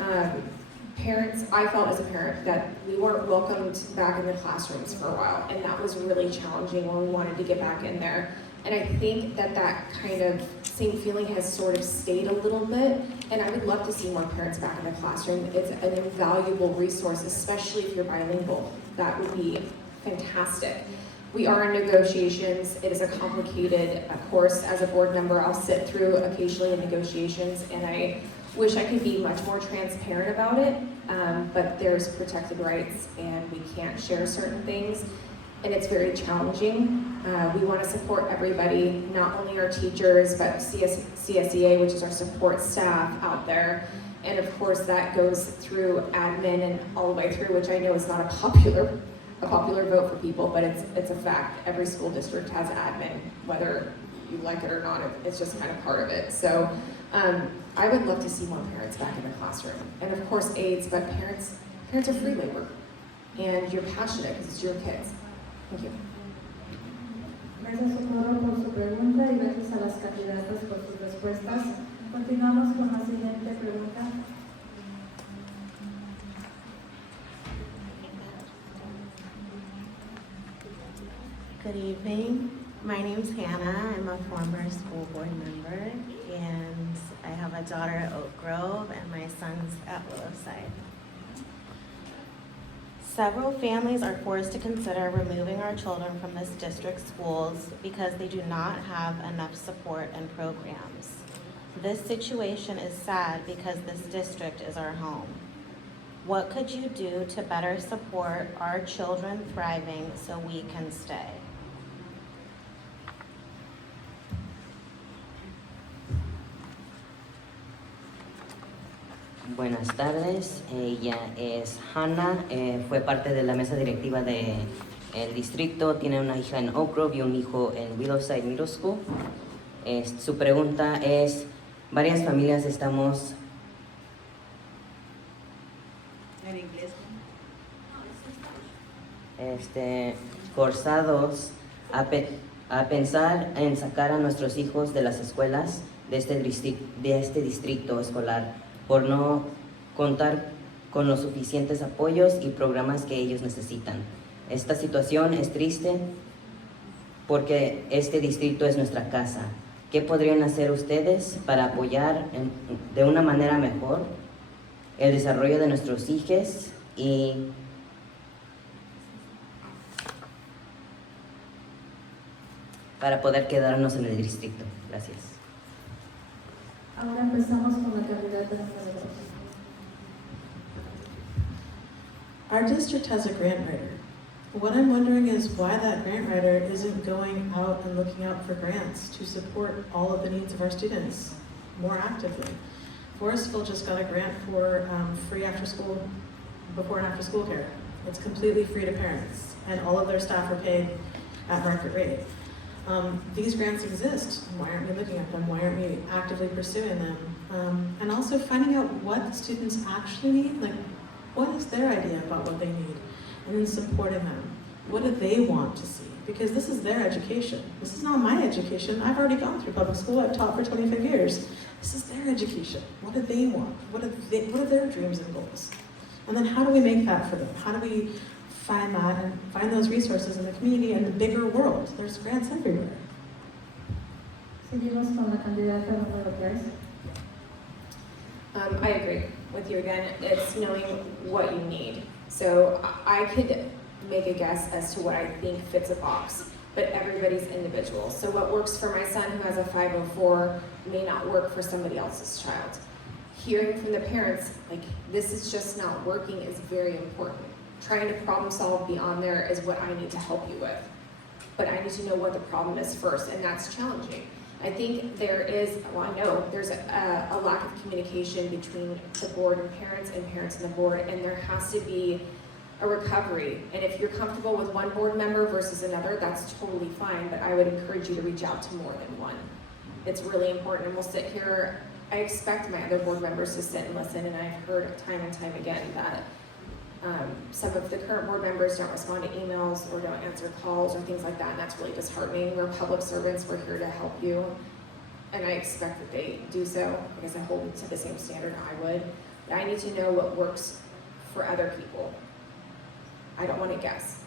I felt as a parent that we weren't welcomed back in the classrooms for a while, and that was really challenging when we wanted to get back in there. And I think that kind of same feeling has sort of stayed a little bit, and I would love to see more parents back in the classroom. It's an invaluable resource, especially if you're bilingual. That would be fantastic. We are in negotiations. It is a complicated course. As a board member, I'll sit through occasionally in negotiations, and I wish I could be much more transparent about it, but there's protected rights, and we can't share certain things. And it's very challenging. We want to support everybody, not only our teachers, but CSEA, which is our support staff out there. And of course that goes through admin and all the way through, which I know is not a popular vote for people, but it's a fact. Every school district has admin, whether you like it or not, it's just kind of part of it. So I would love to see more parents back in the classroom. And of course aides, but parents are free labor. And you're passionate because it's your kids. Thank you. Gracias, Socorro, por su pregunta y gracias a las candidatas por sus respuestas. Continuamos con la siguiente pregunta. Good evening. My name's Hannah. I'm a former school board member, and I have a daughter at Oak Grove, and my son's at Willowside. Several families are forced to consider removing our children from this district's schools because they do not have enough support and programs. This situation is sad because this district is our home. What could you do to better support our children thriving so we can stay? Buenas tardes, ella es Hannah, fue parte de la mesa directiva del distrito, tiene una hija en Oak Grove y un hijo en Willowside Middle School. Su pregunta es, varias familias estamos... ¿En inglés? forzados a pensar en sacar a nuestros hijos de las escuelas de este distrito escolar por no contar con los suficientes apoyos y programas que ellos necesitan. Esta situación es triste porque este distrito es nuestra casa. ¿Qué podrían hacer ustedes para apoyar de una manera mejor el desarrollo de nuestros hijos y para poder quedarnos en el distrito? Gracias. Ahora empezamos con la candidata número 2. Our district has a grant writer. What I'm wondering is why that grant writer isn't going out and looking out for grants to support all of the needs of our students more actively. Forestville just got a grant for free before and after school care. It's completely free to parents, and all of their staff are paid at market rate. These grants exist. Why aren't we looking at them? Why aren't we actively pursuing them? And also finding out what students actually need, like what is their idea about what they need, and then supporting them. What do they want to see? Because this is their education. This is not my education. I've already gone through public school. I've taught for 25 years. This is their education. What do they want? What are their dreams and goals? And then how do we make that for them? How do we find that and find those resources in the community and the bigger world? There's grants everywhere. Seguimos con la candidata número 3. I agree with you again. It's knowing what you need. So I could make a guess as to what I think fits a box, but everybody's individual. So what works for my son who has a 504 may not work for somebody else's child. Hearing from the parents, like, this is just not working is very important. Trying to problem solve beyond there is what I need to help you with. But I need to know what the problem is first, and that's challenging. I think there is, well, I know there's a lack of communication between the board and parents and the board, and there has to be a recovery. And if you're comfortable with one board member versus another, that's totally fine, but I would encourage you to reach out to more than one. It's really important, and we'll sit here. I expect my other board members to sit and listen, and I've heard time and time again that some of the current board members don't respond to emails or don't answer calls or things like that, and that's really disheartening. We're public servants, we're here to help you, and I expect that they do so because I hold them to the same standard I would. But I need to know what works for other people. I don't want to guess.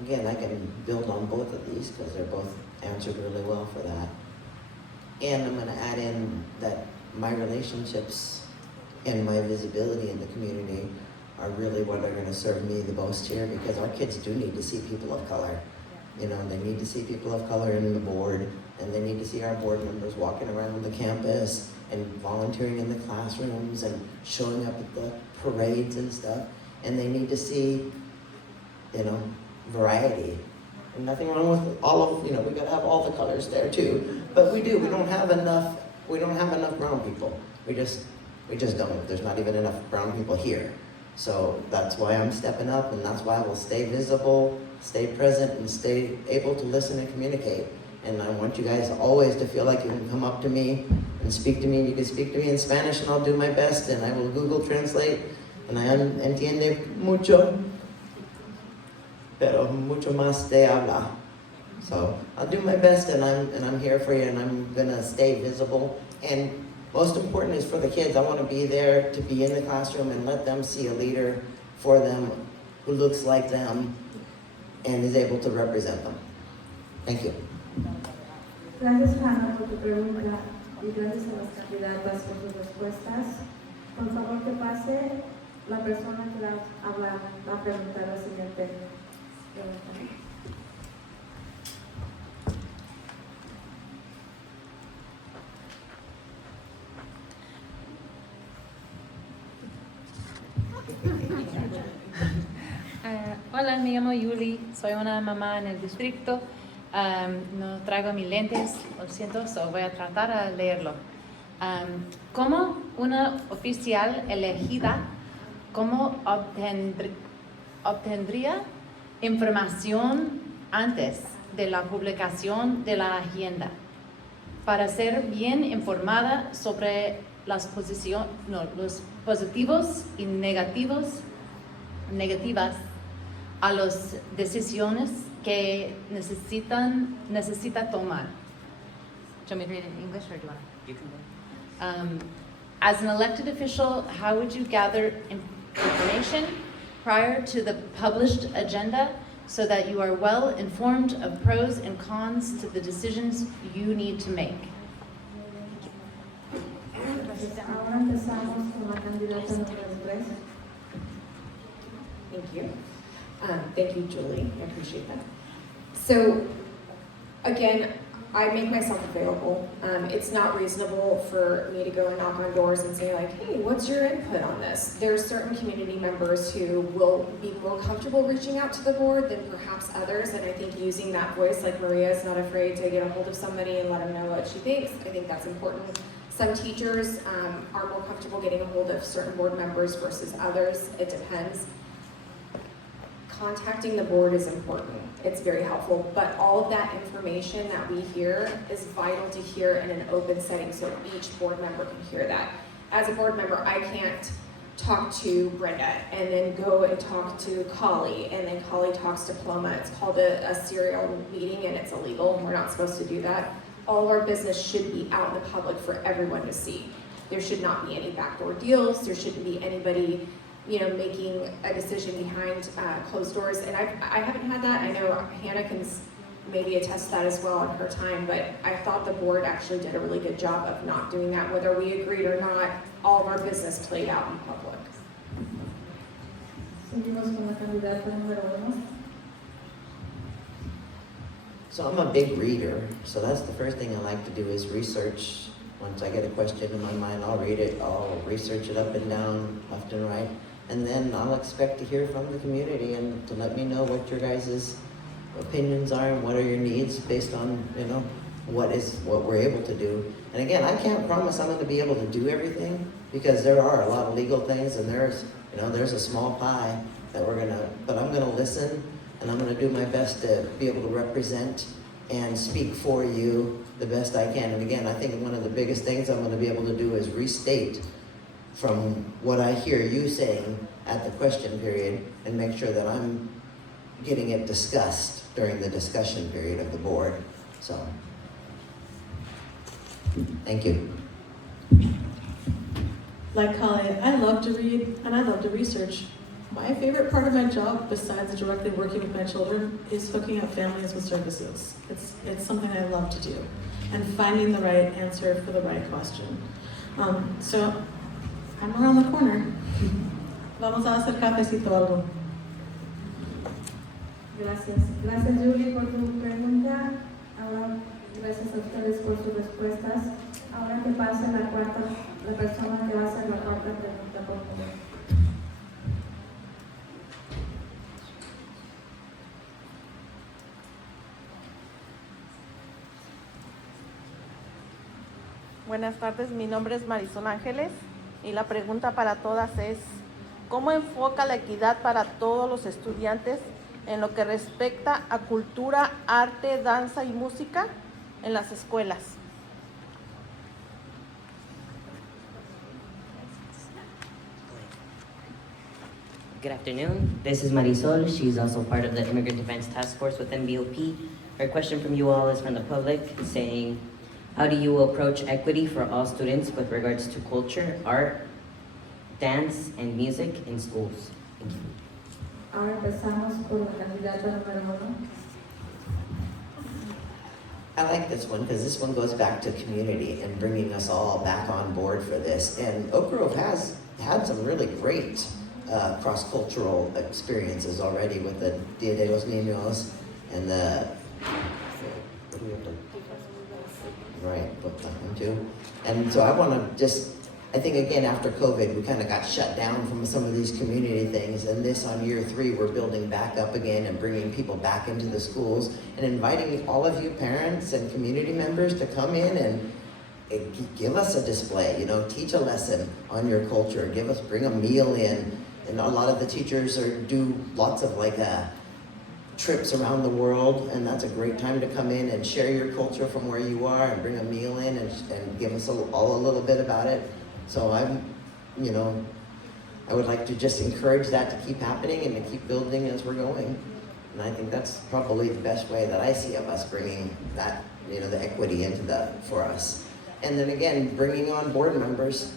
Again, I can build on both of these because they're both answered really well for that. And I'm going to add in that my relationships and my visibility in the community are really what are going to serve me the most here, because our kids do need to see people of color. You know, they need to see people of color in the board, and they need to see our board members walking around the campus and volunteering in the classrooms and showing up at the parades and stuff. And they need to see, you know, variety. And nothing wrong with all of, you know, we gotta have all the colors there too. But we do, we don't have enough brown people. We just don't. There's not even enough brown people here. So that's why I'm stepping up, and that's why I will stay visible, stay present, and stay able to listen and communicate. And I want you guys always to feel like you can come up to me and speak to me. You can speak to me in Spanish, and I'll do my best, and I will Google Translate. And I entiende mucho, pero mucho más de habla. So I'll do my best, and I'm here for you, and I'm gonna stay visible. And most important is for the kids. I want to be there to be in the classroom and let them see a leader for them who looks like them and is able to represent them. Thank you. Gracias, Hannah, por tu pregunta y gracias a las candidatas por sus respuestas. Por favor, que pase la persona que va a preguntar la siguiente pregunta. Hola, me llamo Yuli, soy una mamá en el distrito. No traigo mis lentes, lo siento, voy a tratar de leerlo. Como una oficial elegida, ¿cómo obtendría información antes de la publicación de la agenda para ser bien informada sobre los positivos y negativas a las decisiones que necesita tomar? Do you want me to read it in English or do you want to? You can go. As an elected official, how would you gather information prior to the published agenda so that you are well informed of pros and cons to the decisions you need to make? Ahora empezamos con la candidata número 3. Thank you. Thank you, Julie. I appreciate that. So, again, I make myself available. It's not reasonable for me to go and knock on doors and say like, hey, what's your input on this? There's certain community members who will be more comfortable reaching out to the board than perhaps others, and I think using that voice, like Maria is not afraid to get a hold of somebody and let them know what she thinks. I think that's important. Some teachers are more comfortable getting a hold of certain board members versus others. It depends. Contacting the board is important. It's very helpful, but all of that information that we hear is vital to hear in an open setting so each board member can hear that. As a board member, I can't talk to Brenda and then go and talk to Collie and then Collie talks to Paloma. It's called a serial meeting and it's illegal. We're not supposed to do that. All of our business should be out in the public for everyone to see. There should not be any backdoor deals. There shouldn't be anybody making a decision behind closed doors, and I haven't had that. I know Hannah can maybe attest that as well in her time, but I thought the board actually did a really good job of not doing that. Whether we agreed or not, all of our business played out in public. Seguimos con la candidata número 1. So I'm a big reader, so that's the first thing I like to do is research. Once I get a question in my mind, I'll read it, I'll research it up and down, left and right, and then I'll expect to hear from the community and to let me know what your guys' opinions are and what are your needs based on, what we're able to do. And again, I can't promise I'm going to be able to do everything because there are a lot of legal things and there's a small pie that but I'm going to listen and I'm going to do my best to be able to represent and speak for you the best I can. And again, I think one of the biggest things I'm going to be able to do is restate from what I hear you saying at the question period and make sure that I'm getting it discussed during the discussion period of the board. So, thank you. Like Kali, I love to read and I love to research. My favorite part of my job, besides directly working with my children, is hooking up families with services. It's something I love to do, and finding the right answer for the right question. So, I'm around the corner. Vamos a hacer cafecito o algo. Gracias. Gracias, Julie, por tu pregunta. Ahora, gracias a ustedes por sus respuestas. Ahora que pase la persona que va a hacer la cuarta pregunta, por favor. Buenas tardes, mi nombre es Marisol Ángeles y la pregunta para todas es, ¿Cómo enfoca la equidad para todos los estudiantes en lo que respecta a cultura, arte, danza y música en las escuelas? Good afternoon. This is Marisol. She's also part of the Immigrant Defense Task Force with NBOP. Our question from you all is from the public saying, how do you approach equity for all students with regards to culture, art, dance, and music in schools? Thank you. Ahora empezamos por la candidata número 1. I like this one because this one goes back to community and bringing us all back on board for this. And Oak Grove has had some really great cross-cultural experiences already with the Dia de los Niños and the, right, book that one too. And so I want to just, I think again after COVID we kind of got shut down from some of these community things, and this on year 3 we're building back up again and bringing people back into the schools and inviting all of you parents and community members to come in and give us a display, you know, teach a lesson on your culture, bring a meal in. And a lot of the teachers do lots of trips around the world, and that's a great time to come in and share your culture from where you are and bring a meal in and give us all a little bit about it. So I would like to just encourage that to keep happening and to keep building as we're going. And I think that's probably the best way that I see of us bringing that, the equity for us. And then again, bringing on board members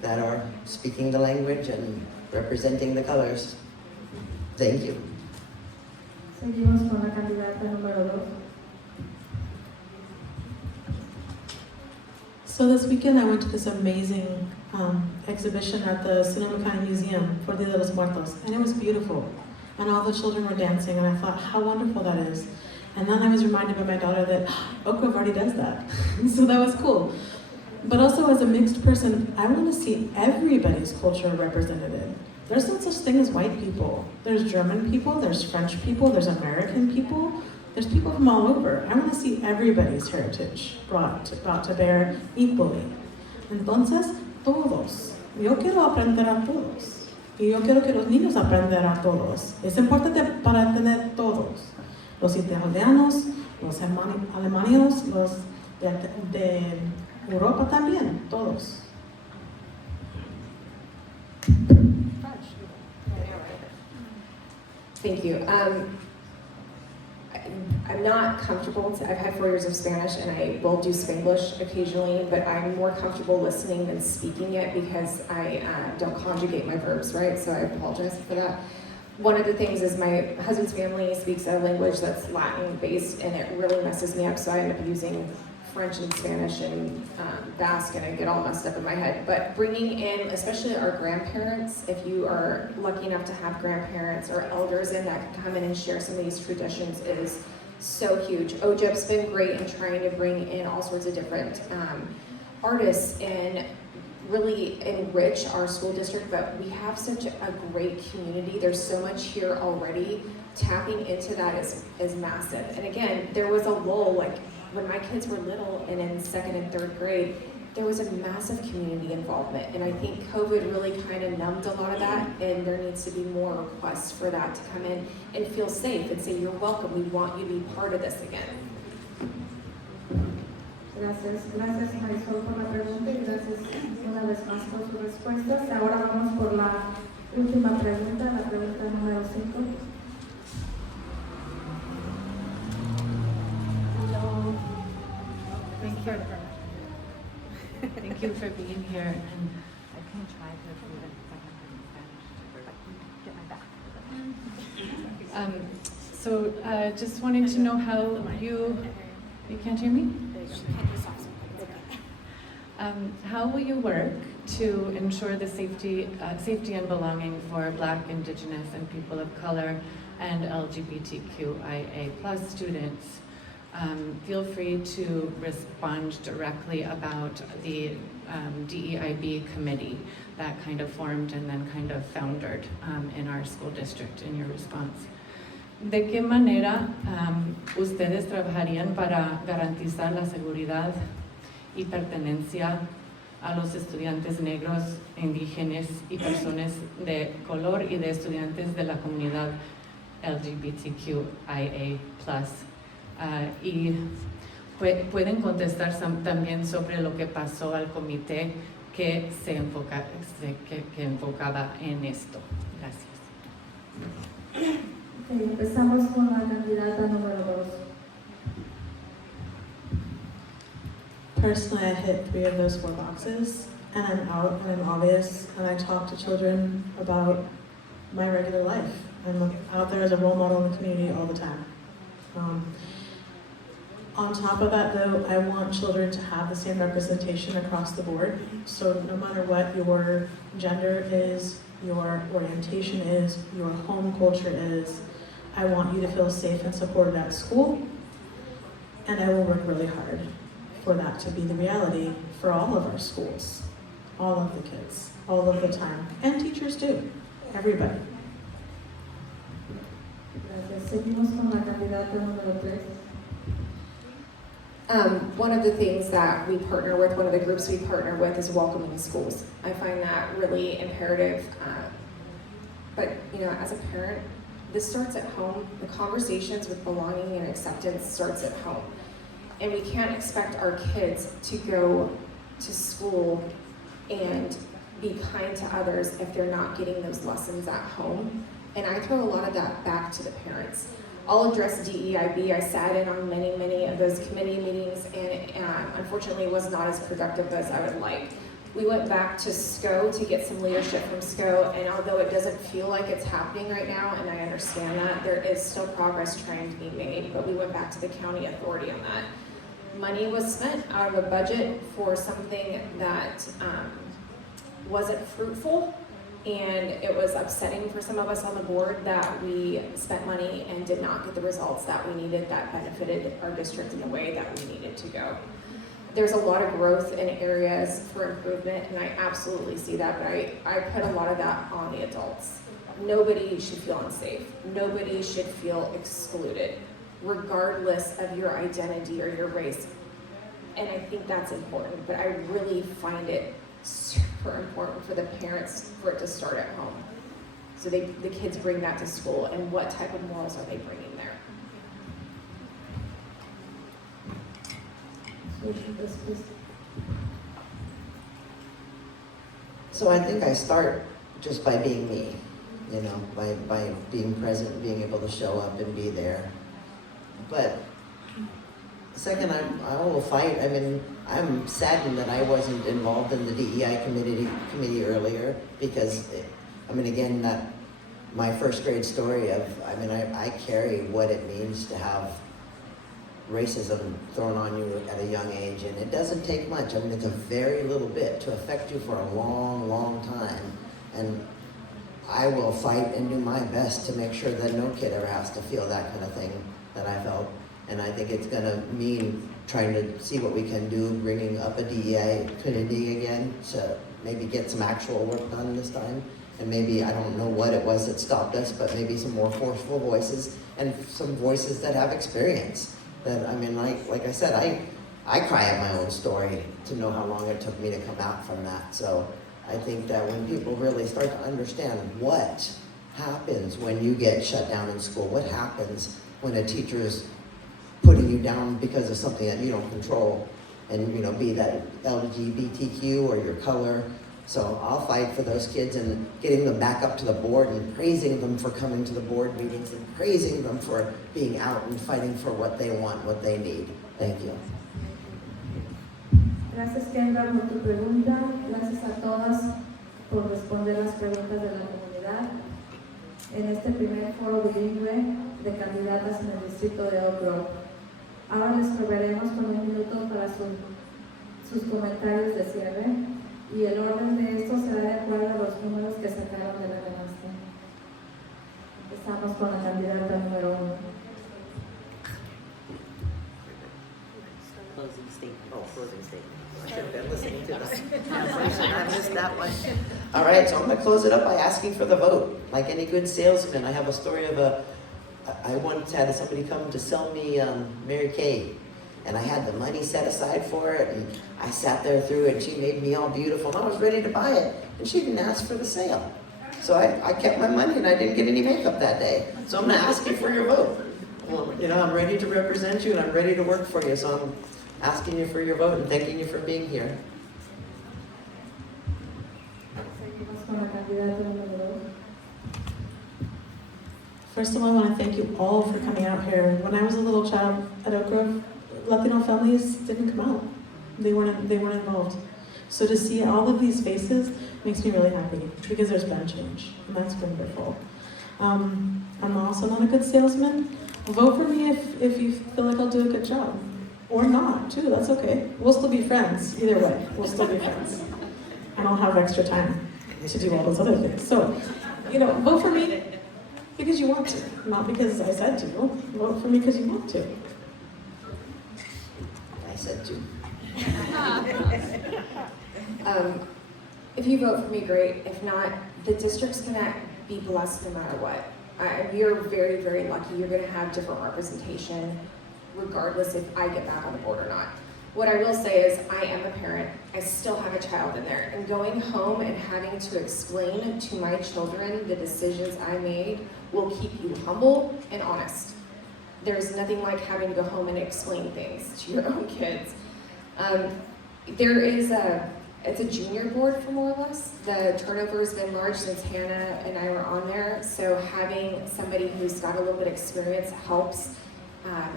that are speaking the language and representing the colors. Thank you. Seguimos con la candidata número 2. So this weekend I went to this amazing exhibition at the Sonoma County Museum for Dia de los Muertos, and it was beautiful. And all the children were dancing, and I thought, how wonderful that is. And then I was reminded by my daughter that Oak Grove already does that. So that was cool. But also as a mixed person, I want to see everybody's culture represented. There's no such thing as white people. There's German people, there's French people, there's American people, there's people from all over. I want to see everybody's heritage brought to bear equally. Entonces, todos. Yo quiero aprender a todos. Y yo quiero que los niños aprendan a todos. Es importante para tener todos. Los italianos, los alemanes, los de Europa también, todos. Thank you. I'm not comfortable. I've had 4 years of Spanish, and I will do Spanglish occasionally, but I'm more comfortable listening than speaking it because I don't conjugate my verbs, right? So I apologize for that. One of the things is my husband's family speaks a language that's Latin-based, and it really messes me up, so I end up using French and Spanish and Basque, and I get all messed up in my head. But bringing in, especially our grandparents, if you are lucky enough to have grandparents or elders in that can come in and share some of these traditions, is so huge. OGIP's been great in trying to bring in all sorts of different artists and really enrich our school district, but we have such a great community. There's so much here already. Tapping into that is massive. And again, there was a lull, like when my kids were little and in 2nd and 3rd grade, there was a massive community involvement. And I think COVID really kind of numbed a lot of that, and there needs to be more requests for that to come in and feel safe and say, you're welcome, we want you to be part of this again. Gracias Marisol por la pregunta y gracias una vez más por sus respuestas. Ahora vamos por la última pregunta, la pregunta número 5. Hello. Thank you for being here. And I can try to read it in Spanish. So just wanting to know how you can't hear me? How will you work to ensure the safety and belonging for Black, Indigenous, and people of color and LGBTQIA+ students? Feel free to respond directly about the DEIB committee that kind of formed and then kind of foundered in our school district in your response. ¿De qué manera ustedes trabajarían para garantizar la seguridad y pertenencia a los estudiantes negros, indígenas y personas de color y de estudiantes de la comunidad LGBTQIA+. Y pueden contestar también sobre lo que pasó al comité que se enfocaba en esto. Gracias. Okay, empezamos con la candidata número 2. Personally, I hit 3 of those 4 boxes, and I'm out and I'm obvious, and I talk to children about my regular life. I'm out there as a role model in the community all the time. On top of that, though, I want children to have the same representation across the board. So no matter what your gender is, your orientation is, your home culture is, I want you to feel safe and supported at school, and I will work really hard for that to be the reality for all of our schools, all of the kids, all of the time, and teachers too, everybody. Gracias. Seguimos con la candidata número 3. One of the things that we partner with, one of the groups we partner with is welcoming schools. I find that really imperative. But as a parent, this starts at home. The conversations with belonging and acceptance starts at home. And we can't expect our kids to go to school and be kind to others if they're not getting those lessons at home. And I throw a lot of that back to the parents. I'll address DEIB. I sat in on many of those committee meetings, and unfortunately was not as productive as I would like. We went back to SCO to get some leadership from SCO, and although it doesn't feel like it's happening right now, and I understand that, there is still progress trying to be made, but we went back to the county authority on that. Money was spent out of a budget for something that wasn't fruitful, and it was upsetting for some of us on the board that we spent money and did not get the results that we needed that benefited our district in the way that we needed to go. There's a lot of growth in areas for improvement, and I absolutely see that, but I put a lot of that on the adults. Nobody should feel unsafe. Nobody should feel excluded, regardless of your identity or your race. And I think that's important, but I really find it super important for the parents for it to start at home. So the kids bring that to school, and what type of morals are they bringing there? So I think I start just by being me, by being present, being able to show up and be there. But second, I will fight. I mean, I'm saddened that I wasn't involved in the DEI committee earlier because, again, that my first grade story of, I carry what it means to have racism thrown on you at a young age, and it doesn't take much. It's a very little bit to affect you for a long, long time, and I will fight and do my best to make sure that no kid ever has to feel that kind of thing that I felt. And I think it's going to mean trying to see what we can do, bringing up a DEI committee again to maybe get some actual work done this time. And maybe, I don't know what it was that stopped us, but maybe some more forceful voices and some voices that have experience. That, like I said, I cry at my own story to know how long it took me to come out from that. So I think that when people really start to understand what happens when you get shut down in school, what happens when a teacher is putting you down because of something that you don't control, and be that LGBTQ or your color. So I'll fight for those kids and getting them back up to the board and praising them for coming to the board meetings and praising them for being out and fighting for what they want, what they need. Thank you. Gracias, Kendra, por tu pregunta. Gracias a todas por responder las preguntas de la comunidad en este primer foro bilingüe de candidatas en el distrito de Lagourgue. Ahora les proveeremos con un minuto para sus comentarios de cierre, y el orden de esto será de acuerdo a los números que sacaron de la canasta. Empezamos con la candidata número 1. Closing statement. Oh, closing statement. I should have been listening to this. I missed that one. All right, so I'm going to close it up by asking for the vote. Like any good salesman, I have a story of I once had somebody come to sell me Mary Kay. and I had the money set aside for it, and I sat there through it, and she made me all beautiful, and I was ready to buy it, and she didn't ask for the sale. So I kept my money, and I didn't get any makeup that day. So I'm gonna ask you for your vote. Well, you know, I'm ready to represent you, and I'm ready to work for you, so I'm asking you for your vote and thanking you for being here. First of all, I want to thank you all for coming out here. When I was a little child at Oak Grove, Latino families didn't come out. They weren't involved. So to see all of these faces makes me really happy because there's been change, and that's wonderful. I'm also not a good salesman. Vote for me if you feel like I'll do a good job. Or not, too, that's okay. We'll still be friends, either way, we'll still be friends. And I'll have extra time to do all those other things. So, you know, vote for me because you want to, not because I said to. Vote for me because you want to. I said to. If you vote for me, great. If not, the district's gonna be blessed no matter what. You're very, very lucky. You're gonna have different representation regardless if I get back on the board or not. What I will say is I am a parent. I still have a child in there. And going home and having to explain to my children the decisions I made will keep you humble and honest. There's nothing like having to go home and explain things to your own kids. It's a junior board for more or less. The turnover has been large since Hannah and I were on there. So having somebody who's got a little bit of experience helps,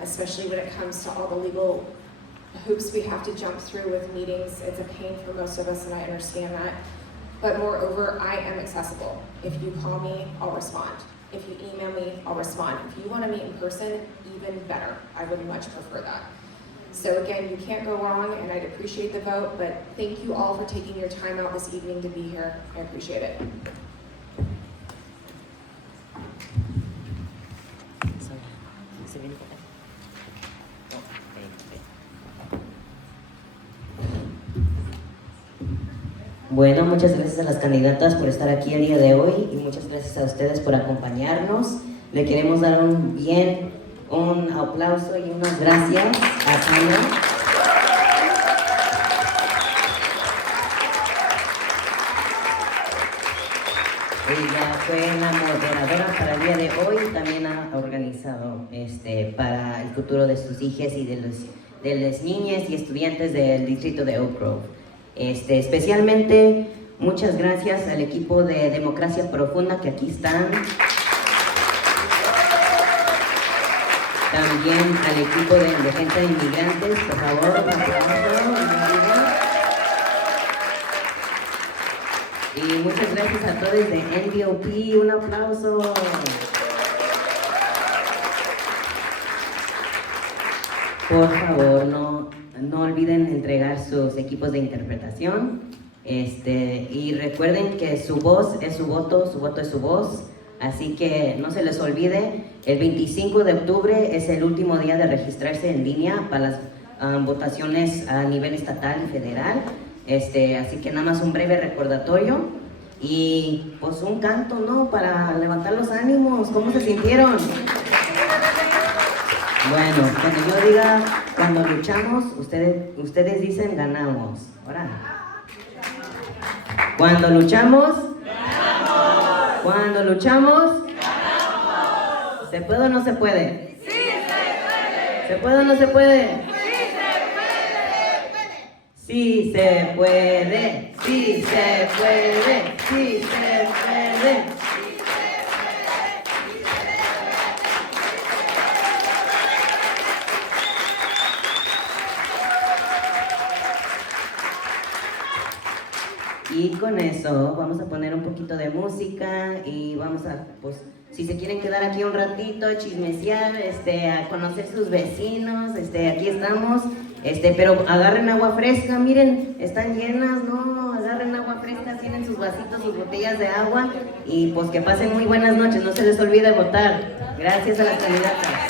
especially when it comes to all the legal hoops we have to jump through with meetings. It's a pain for most of us, and I understand that. But moreover, I am accessible. If you call me, I'll respond. If you email me, I'll respond. If you want to meet in person, even better. I would much prefer that. So again, you can't go wrong, and I'd appreciate the vote, but thank you all for taking your time out this evening to be here. I appreciate it. Bueno, muchas gracias a las candidatas por estar aquí el día de hoy y muchas gracias a ustedes por acompañarnos. Le queremos dar un aplauso y unas gracias a Sandra. Ella fue la moderadora para el día de hoy y también ha organizado para el futuro de sus hijas y de las niñas y estudiantes del distrito de Oak Grove. Especialmente muchas gracias al equipo de Democracia Profunda que aquí están. También al equipo de Defensa de Inmigrantes, por favor, un aplauso. Y muchas gracias a todos de NBOP, un aplauso. Por favor, no olviden entregar sus equipos de interpretación. Y recuerden que su voz es su voto es su voz. Así que no se les olvide, el 25 de octubre es el último día de registrarse en línea para las votaciones a nivel estatal y federal. Así que nada más un breve recordatorio y pues un canto, ¿no? Para levantar los ánimos. ¿Cómo se sintieron? Bueno, cuando yo diga, cuando luchamos, ustedes dicen ganamos. Ahora. Cuando luchamos, ganamos. Cuando luchamos, ganamos. ¿Se puede o no se puede? Sí se puede. ¿Se puede o no se puede? Sí se puede. Sí se puede. Sí se puede. Y con eso vamos a poner un poquito de música y vamos a, pues, si se quieren quedar aquí un ratito, chismesear, a conocer sus vecinos, aquí estamos, pero agarren agua fresca, miren, están llenas, ¿no? Agarren agua fresca, tienen sus vasitos, sus botellas de agua y pues que pasen muy buenas noches, no se les olvide votar. Gracias a las candidatas.